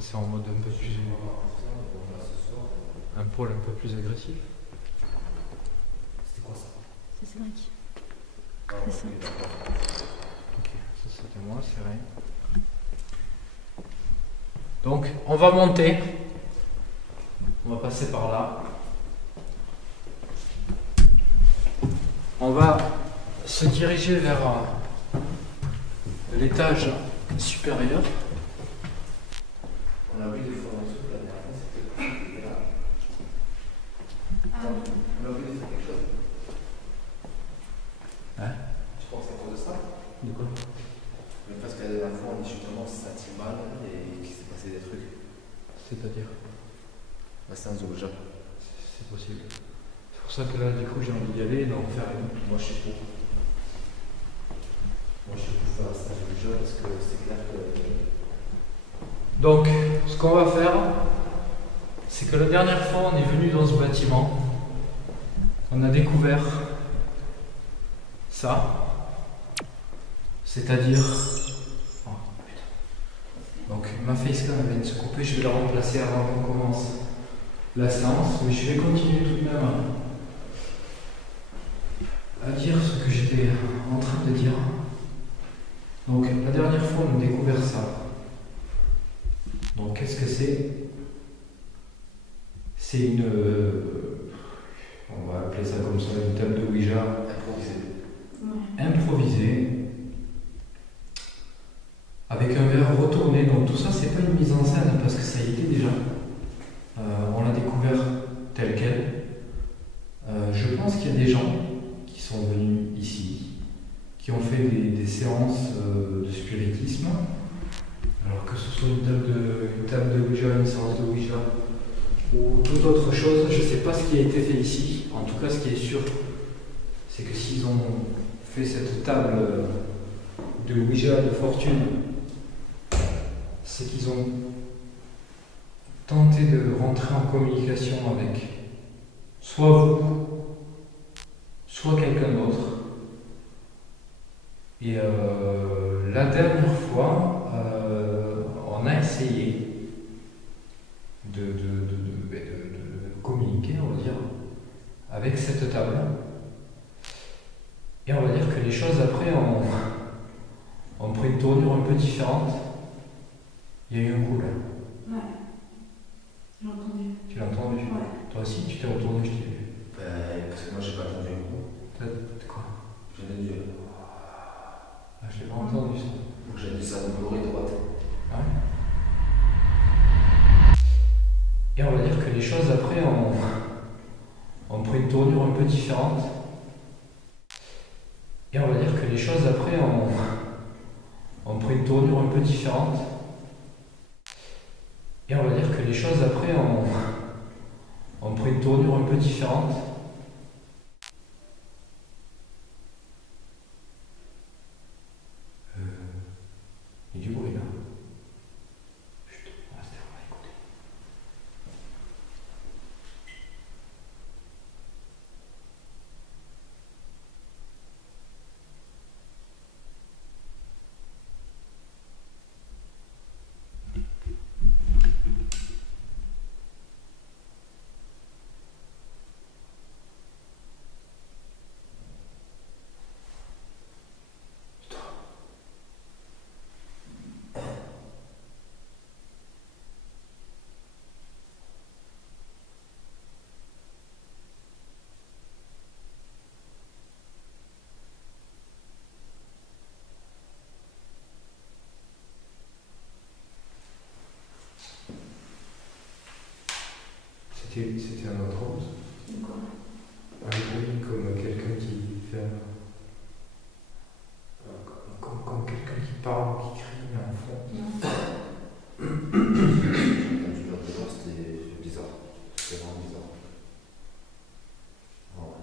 passer en mode un peu plus... Un pôle un peu plus agressif. C'était quoi ça? C'est Cédric. C'est ça. Ok, ça c'était moi, c'est rien. Donc, on va monter. On va passer par là. On va se diriger vers l'étage supérieur. On a vu des fois en dessous, la dernière fois, c'était là. Ah oui. On a vu des fois quelque chose. Hein? Tu penses à cause de ça? De quoi? Mais parce que la dernière fois, on dit justement senti mal et qu'il s'est passé des trucs. C'est-à-dire? Bah, c'est un Ouija. C'est possible. C'est pour ça que là, du coup, j'ai envie d'y aller et d'en faire une. Moi, je suis pour. Moi, je suis pour faire un stage Ouija parce que c'est clair que. Donc, ce qu'on va faire, c'est que la dernière fois, on est venu dans ce bâtiment. On a découvert ça. C'est-à-dire... Oh, putain. Donc, ma facecam vient de se couper. Je vais la remplacer avant qu'on commence la séance. Mais je vais continuer tout de même à dire ce que j'étais en train de dire. Donc, la dernière fois, on a découvert ça. Donc, qu'est-ce que c'est? C'est une... on va appeler ça comme ça, une table de Ouija improvisée, avec un verre retourné. Donc, tout ça, c'est pas une mise en scène parce que ça y était déjà. On l'a découvert tel quel. Je pense qu'il y a des gens qui sont venus ici, qui ont fait des séances de spiritisme. Alors que ce soit une table de Ouija, une séance de Ouija ou toute autre chose, je ne sais pas ce qui a été fait ici. En tout cas, ce qui est sûr, c'est que s'ils ont fait cette table de Ouija de fortune, c'est qu'ils ont tenté de rentrer en communication avec soit vous, soit quelqu'un d'autre. Et la dernière fois, on a essayé de communiquer, on va dire, avec cette table. Et on va dire que les choses après ont pris une tournure un peu différente. Il y a eu un coup là. Ouais. J'ai entendu. Tu l'as entendu? Ouais. Toi aussi, tu t'es retourné, je t'ai vu. Parce que moi, j'ai pas entendu un coup. T'as quoi? J'ai entendu. Ah, je l'ai pas entendu ça. Donc, j'ai dit ça dans l'oreille droite. Ouais. Et on va dire que les choses après ont pris une tournure un peu différente. Et on va dire que les choses après ont pris une tournure un peu différente. Et on va dire que les choses après ont pris une tournure un peu différente. Il y a du bruit là. Chut, on va rester, on va écouter. C'était un autre rose. Quoi? Un bruit comme quelqu'un qui fait comme quelqu'un qui parle, qui crie en fond. Non. Quand tu l'as déjà, c'était bizarre. C'était vraiment bizarre. Ouais.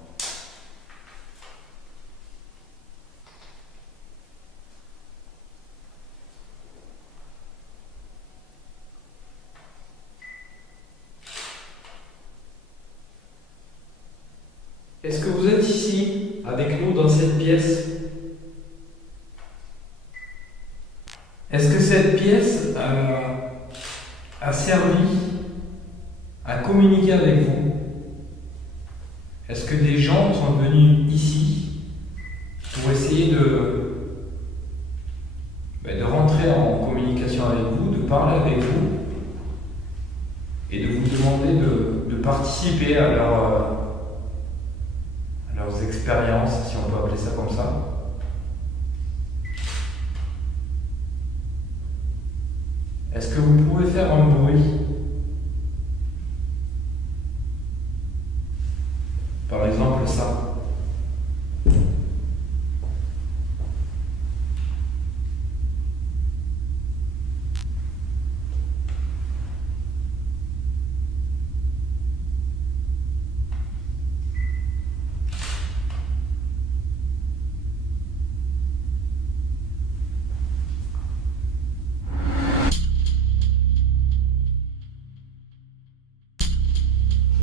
Est-ce que vous êtes ici, avec nous, dans cette pièce? Est-ce que cette pièce a servi à communiquer avec vous? Est-ce que des gens sont venus ici pour essayer de rentrer en communication avec vous, de parler avec vous et de vous demander de participer à leurs expériences, si on peut appeler ça comme ça? Est-ce que vous pouvez faire un bruit? Par exemple, ça.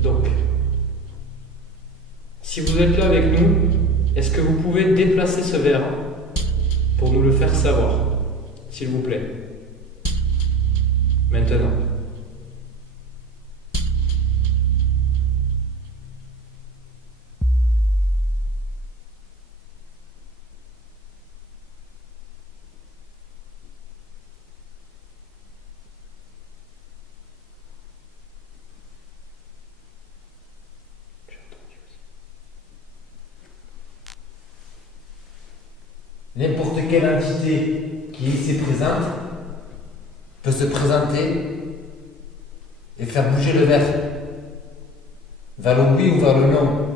Donc, si vous êtes là avec nous, est-ce que vous pouvez déplacer ce verre pour nous le faire savoir, s'il vous plaît? Maintenant. N'importe quelle entité qui est ici présente peut se présenter et faire bouger le verre vers le oui ou vers le non.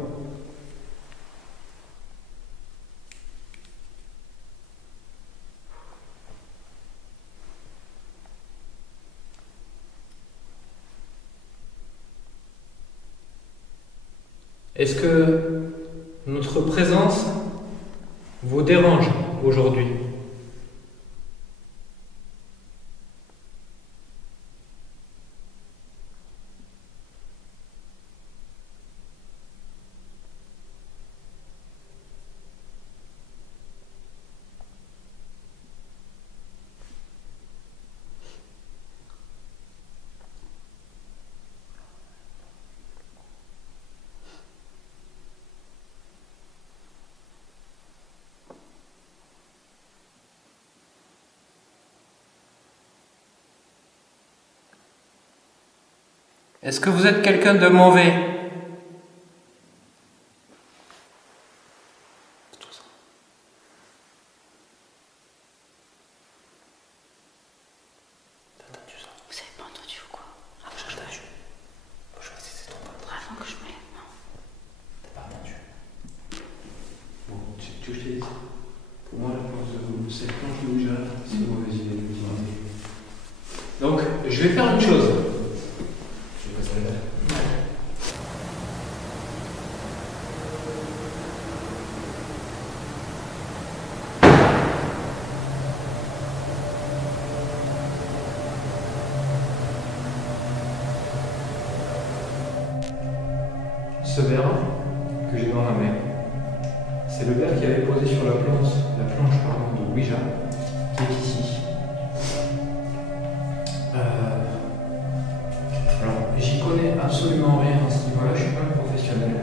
Est-ce que notre présence vous dérange aujourd'hui? Est-ce que vous êtes quelqu'un de mauvais? Vous avez pas entendu ou quoi? Ah, j'ai entendu. Je vois si c'est trop pas. Avant que je me lève, non. T'as pas entendu. Bon, tu veux que je te dise? Pour moi, cette planche de Ouija, c'est une mauvaise idée. Donc, je vais faire une chose. Je vais passer le verre. Ce verre que j'ai dans la main, c'est le verre qui avait posé sur la planche de Ouija, qui est ici. Alors, j'y connais absolument rien à ce niveau-là, je suis pas un professionnel.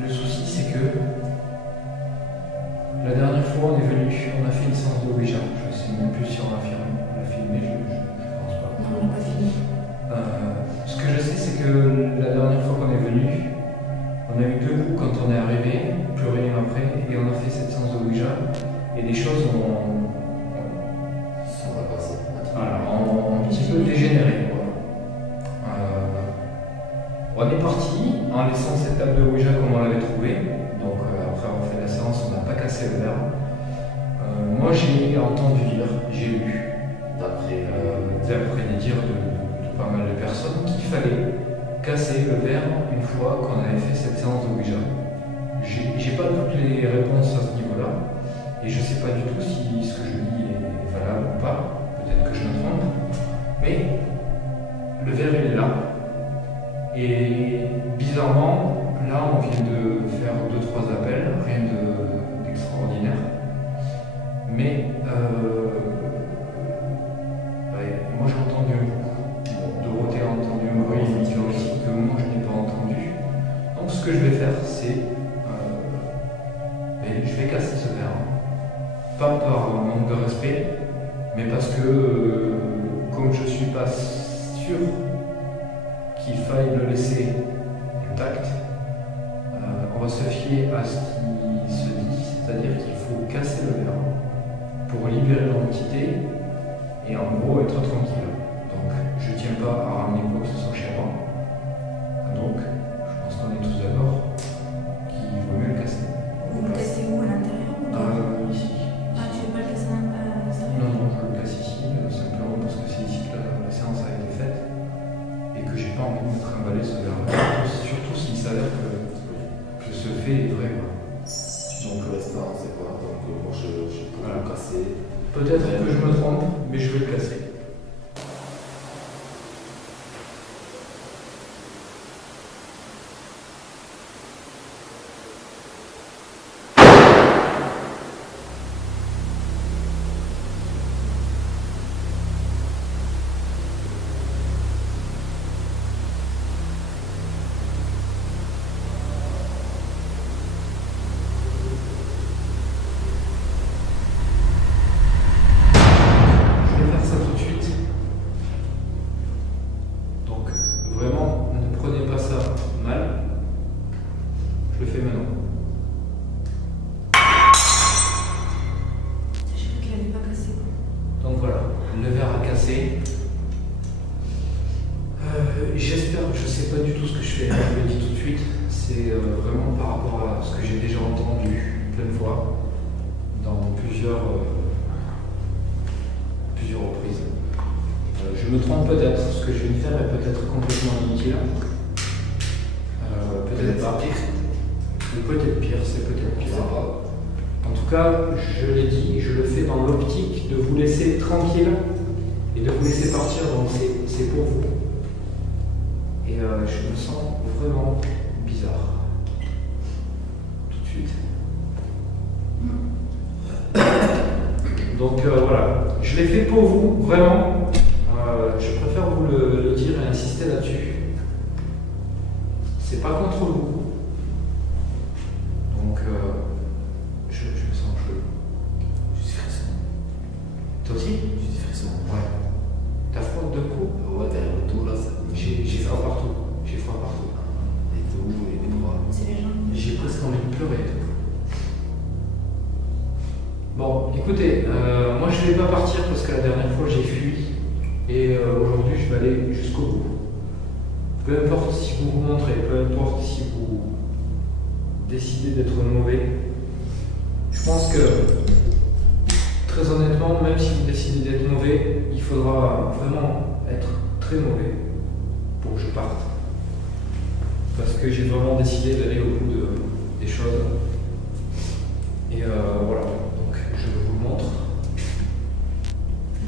Le souci, c'est que la dernière fois, on est venu, on a fait une séance de Ouija. Je sais même plus si on l'a filmé, je pense pas. Non, on n'a pas fini. Ce que je sais, c'est que la dernière fois qu'on est venu, on a eu 2 coups quand on est arrivé, plus rien après, et on a fait cette séance de Ouija, et les choses ont un petit peu dégénéré. On est parti en laissant cette table de Ouija comme on l'avait trouvée, donc après avoir fait la séance, on n'a pas cassé le verre. Moi j'ai entendu dire, j'ai lu, d'après des dires de pas mal de personnes, qu'il fallait casser le verre une fois qu'on avait fait cette séance de Ouija. J'ai pas toutes les réponses à ce niveau-là, et je sais pas du tout si ce que je dis est valable ou pas, peut-être que je me trompe, mais le verre il est là, et bizarrement, là on vient de faire 2-3 appels, rien d'extraordinaire, mais vais casser ce verre. Pas par manque de respect, mais parce que, comme je suis pas sûr qu'il faille le laisser intact, on va se fier à ce qui se dit, c'est-à-dire qu'il faut casser le verre pour libérer l'entité et en gros être tranquille. Donc je ne tiens pas à ramener quoi que ce soit chez moi. Donc je pense qu'on est tous d'accord qu'il vaut mieux le casser. Vous le cassez où, à l'intérieur ou Ici. Ah, tu veux pas le casser à l'extérieur? Non, je le casse ici, simplement parce que c'est ici que la séance a été faite et que j'ai pas envie de me trimballer ce verre-là, surtout s'il s'avère que ce fait est vrai. Donc l'instant, c'est quoi? Donc moi je pourrais le casser. Peut-être que je me trompe, mais je vais le casser. J'espère, je ne sais pas du tout ce que je fais, je le dis tout de suite, c'est vraiment par rapport à ce que j'ai déjà entendu plein de fois dans plusieurs reprises. Je me trompe peut-être, ce que je viens de faire est peut-être complètement inutile, peut-être pas, ou peut-être pire, c'est peut-être pire. En tout cas, je l'ai dit, je le fais dans l'optique de vous laisser tranquille et de vous laisser partir, donc c'est pour vous. Et je me sens vraiment bizarre. Tout de suite. Donc voilà, je l'ai fait pour vous, vraiment. Je préfère vous le dire et insister là-dessus. C'est pas contre vous. Donc je me sens chelou. Je suis frisson. Toi aussi? Je suis frisson. Ouais. T'as froid de coup? Ouais, t'as le retour là, ça. J'ai froid partout. J'ai froid partout. Et tout, et les bras. C'est les gens. J'ai presque envie de pleurer. Bon, écoutez, moi je vais pas partir parce que la dernière fois j'ai fui. Et aujourd'hui je vais aller jusqu'au bout. Peu importe si vous vous montrez, peu importe si vous décidez d'être mauvais. Je pense que, très honnêtement, même si vous décidez d'être mauvais, il faudra vraiment être très mauvais pour que je parte. Parce que j'ai vraiment décidé d'aller au bout des choses. Et voilà, donc je vous montre.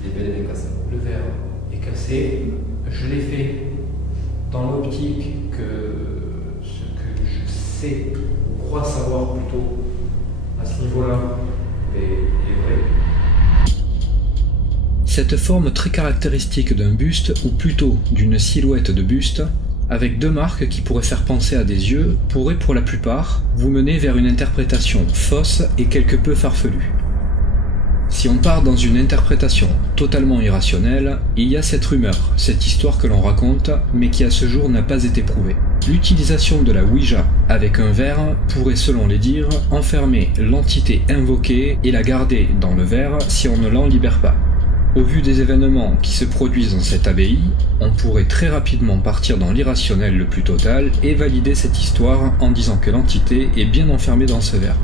Il est bel et bien cassé. Le verre est cassé. Je l'ai fait dans l'optique que ce que je sais, ou crois savoir plutôt, à ce niveau-là, est vrai. Cette forme très caractéristique d'un buste, ou plutôt d'une silhouette de buste, avec deux marques qui pourraient faire penser à des yeux, pourrait pour la plupart vous mener vers une interprétation fausse et quelque peu farfelue. Si on part dans une interprétation totalement irrationnelle, il y a cette rumeur, cette histoire que l'on raconte, mais qui à ce jour n'a pas été prouvée. L'utilisation de la Ouija avec un verre pourrait, selon les dires, enfermer l'entité invoquée et la garder dans le verre si on ne l'en libère pas. Au vu des événements qui se produisent dans cette abbaye, on pourrait très rapidement partir dans l'irrationnel le plus total et valider cette histoire en disant que l'entité est bien enfermée dans ce verre.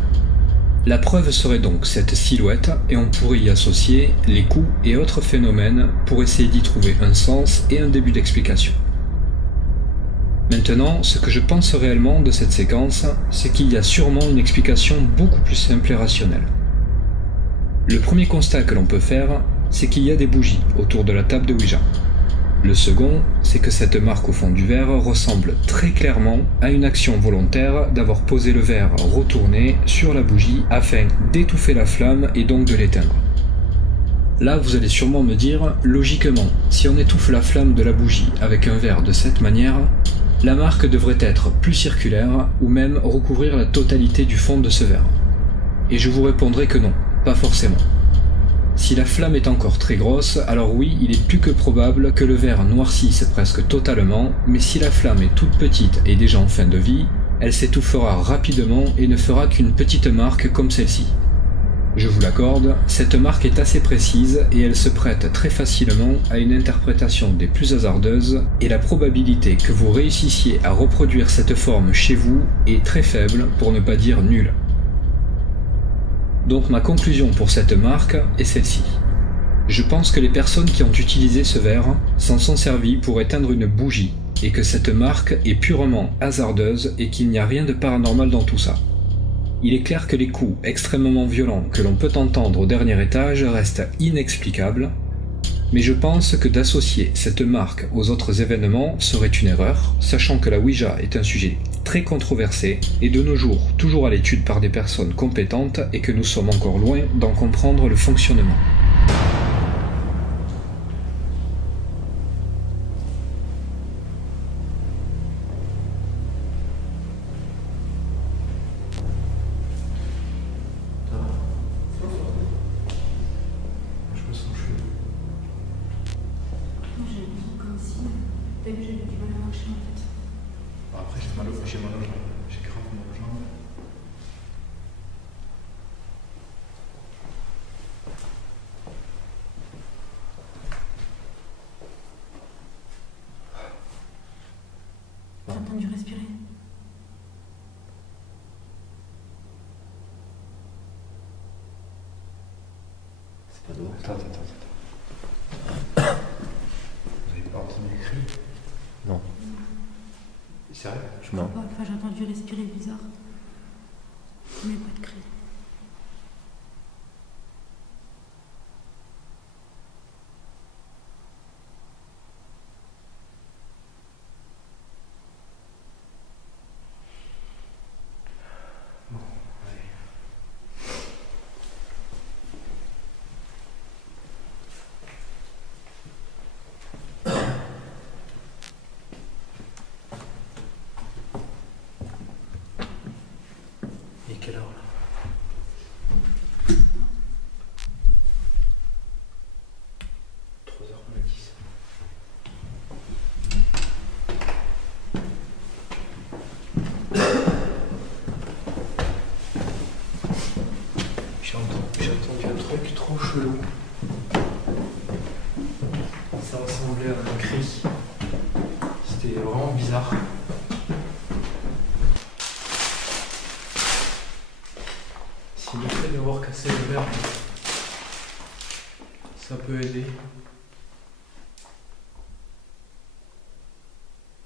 La preuve serait donc cette silhouette et on pourrait y associer les coups et autres phénomènes pour essayer d'y trouver un sens et un début d'explication. Maintenant, ce que je pense réellement de cette séquence, c'est qu'il y a sûrement une explication beaucoup plus simple et rationnelle. Le premier constat que l'on peut faire, c'est qu'il y a des bougies autour de la table de Ouija. Le second, c'est que cette marque au fond du verre ressemble très clairement à une action volontaire d'avoir posé le verre retourné sur la bougie afin d'étouffer la flamme et donc de l'éteindre. Là, vous allez sûrement me dire, logiquement, si on étouffe la flamme de la bougie avec un verre de cette manière, la marque devrait être plus circulaire ou même recouvrir la totalité du fond de ce verre. Et je vous répondrai que non, pas forcément. Si la flamme est encore très grosse, alors oui, il est plus que probable que le verre noircisse presque totalement, mais si la flamme est toute petite et déjà en fin de vie, elle s'étouffera rapidement et ne fera qu'une petite marque comme celle-ci. Je vous l'accorde, cette marque est assez précise et elle se prête très facilement à une interprétation des plus hasardeuses et la probabilité que vous réussissiez à reproduire cette forme chez vous est très faible pour ne pas dire nulle. Donc ma conclusion pour cette marque est celle-ci. Je pense que les personnes qui ont utilisé ce verre s'en sont servies pour éteindre une bougie et que cette marque est purement hasardeuse et qu'il n'y a rien de paranormal dans tout ça. Il est clair que les coups extrêmement violents que l'on peut entendre au dernier étage restent inexplicables, mais je pense que d'associer cette marque aux autres événements serait une erreur, sachant que la Ouija est un sujet très controversé et de nos jours toujours à l'étude par des personnes compétentes et que nous sommes encore loin d'en comprendre le fonctionnement. Après, j'ai mal aux jambes. J'ai grave mal aux jambes. T'as entendu respirer? C'est pas d'eau. Attends. Vous avez pas entendu les cris? Non. Sérieux? Non. Enfin, j'ai entendu respirer bizarre. Mais pas de cri. Bon, allez. Il est quelle heure là? 3h10. J'ai entendu un truc trop chelou. Ça ressemblait à un cri. C'était vraiment bizarre. Si le fait d'avoir cassé le verre, ça peut aider.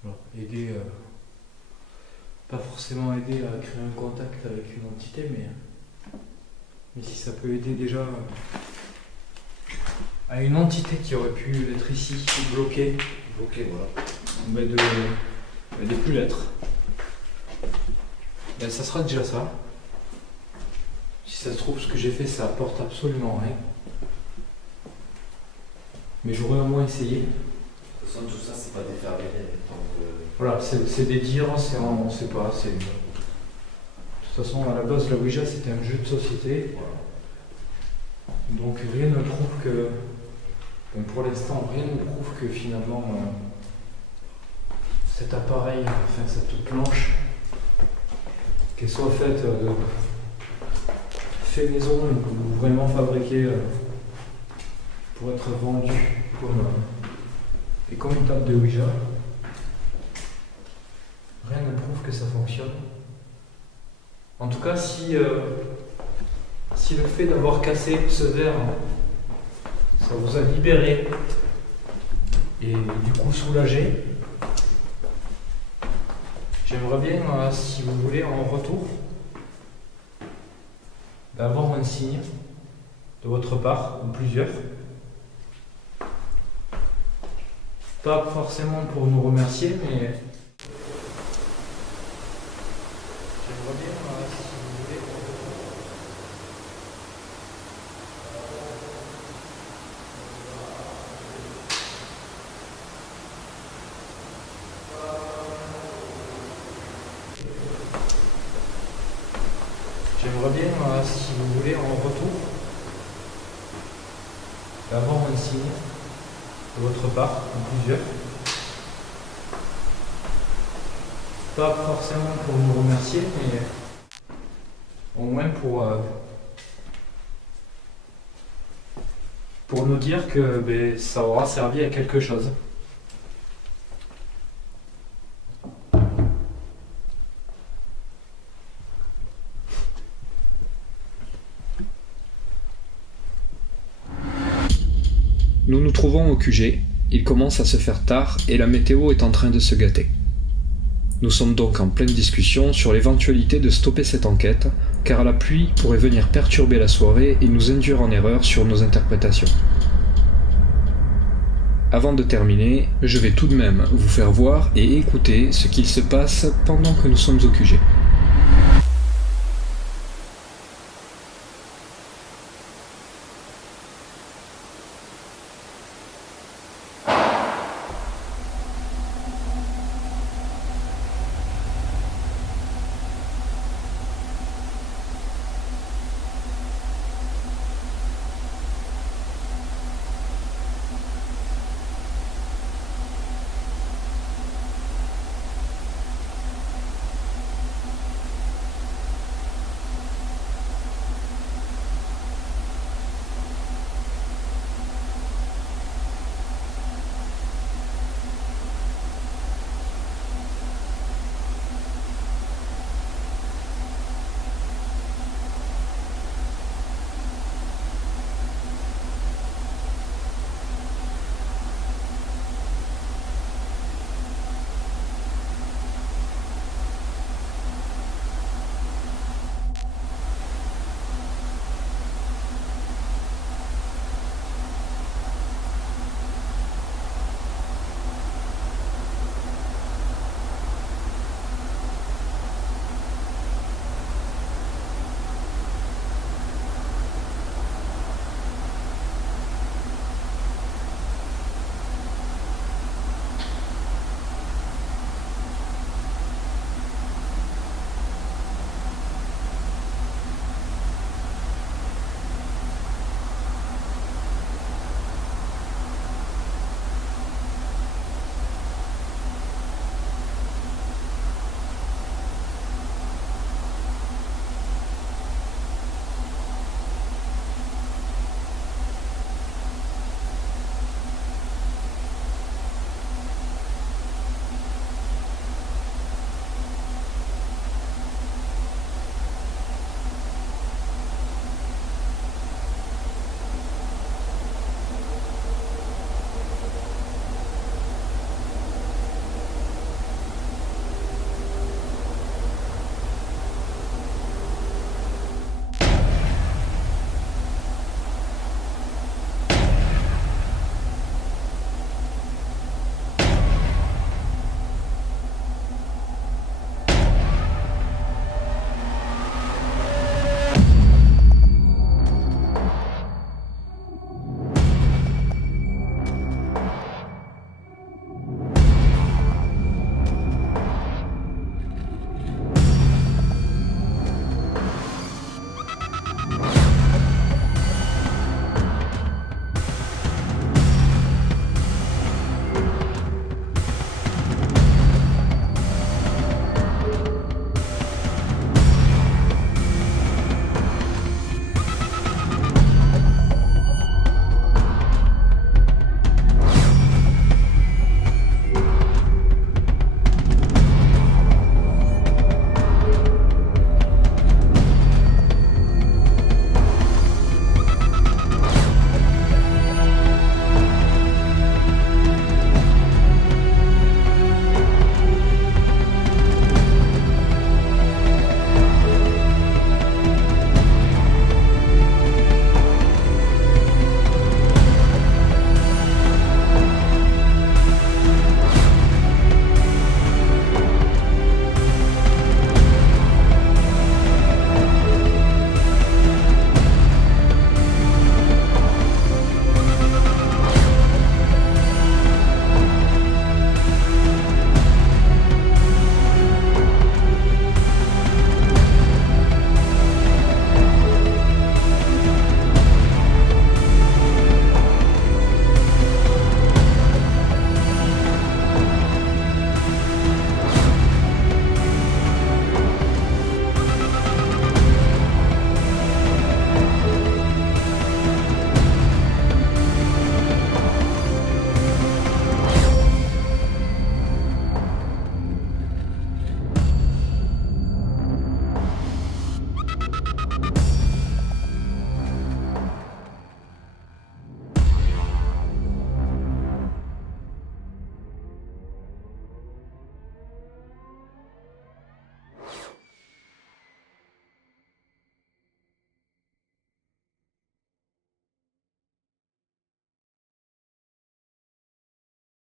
Voilà, aider, pas forcément aider à créer un contact avec une entité, mais si ça peut aider déjà à une entité qui aurait pu être ici, bloquée, voilà, de plus l'être, ben, ça sera déjà ça. Si ça se trouve, ce que j'ai fait, ça apporte absolument rien. Mais j'aurais au moins essayé. De toute façon, tout ça, c'est pas des faits avérés. Voilà, c'est des dires, on sait pas. De toute façon, à la base, la Ouija, c'était un jeu de société. Voilà. Donc rien ne prouve que... Bon, pour l'instant, rien ne prouve que finalement, cet appareil, enfin cette planche, qu'elle soit faite fait maison ou vraiment fabriquée pour être vendue comme une table de Ouija, rien ne prouve que ça fonctionne. En tout cas, si le fait d'avoir cassé ce verre, ça vous a libéré et du coup soulagé, j'aimerais bien, si vous voulez, en retour, d'avoir un signe de votre part, ou plusieurs. Pas forcément pour nous remercier, mais j'aimerais bien, si vous voulez, J'aimerais bien, si vous voulez, en retour, avoir un signe de votre part, ou plusieurs. Pas forcément pour nous remercier, mais au moins pour nous dire que ça aura servi à quelque chose. Nous nous trouvons au QG, il commence à se faire tard et la météo est en train de se gâter. Nous sommes donc en pleine discussion sur l'éventualité de stopper cette enquête, car la pluie pourrait venir perturber la soirée et nous induire en erreur sur nos interprétations. Avant de terminer, je vais tout de même vous faire voir et écouter ce qu'il se passe pendant que nous sommes au QG.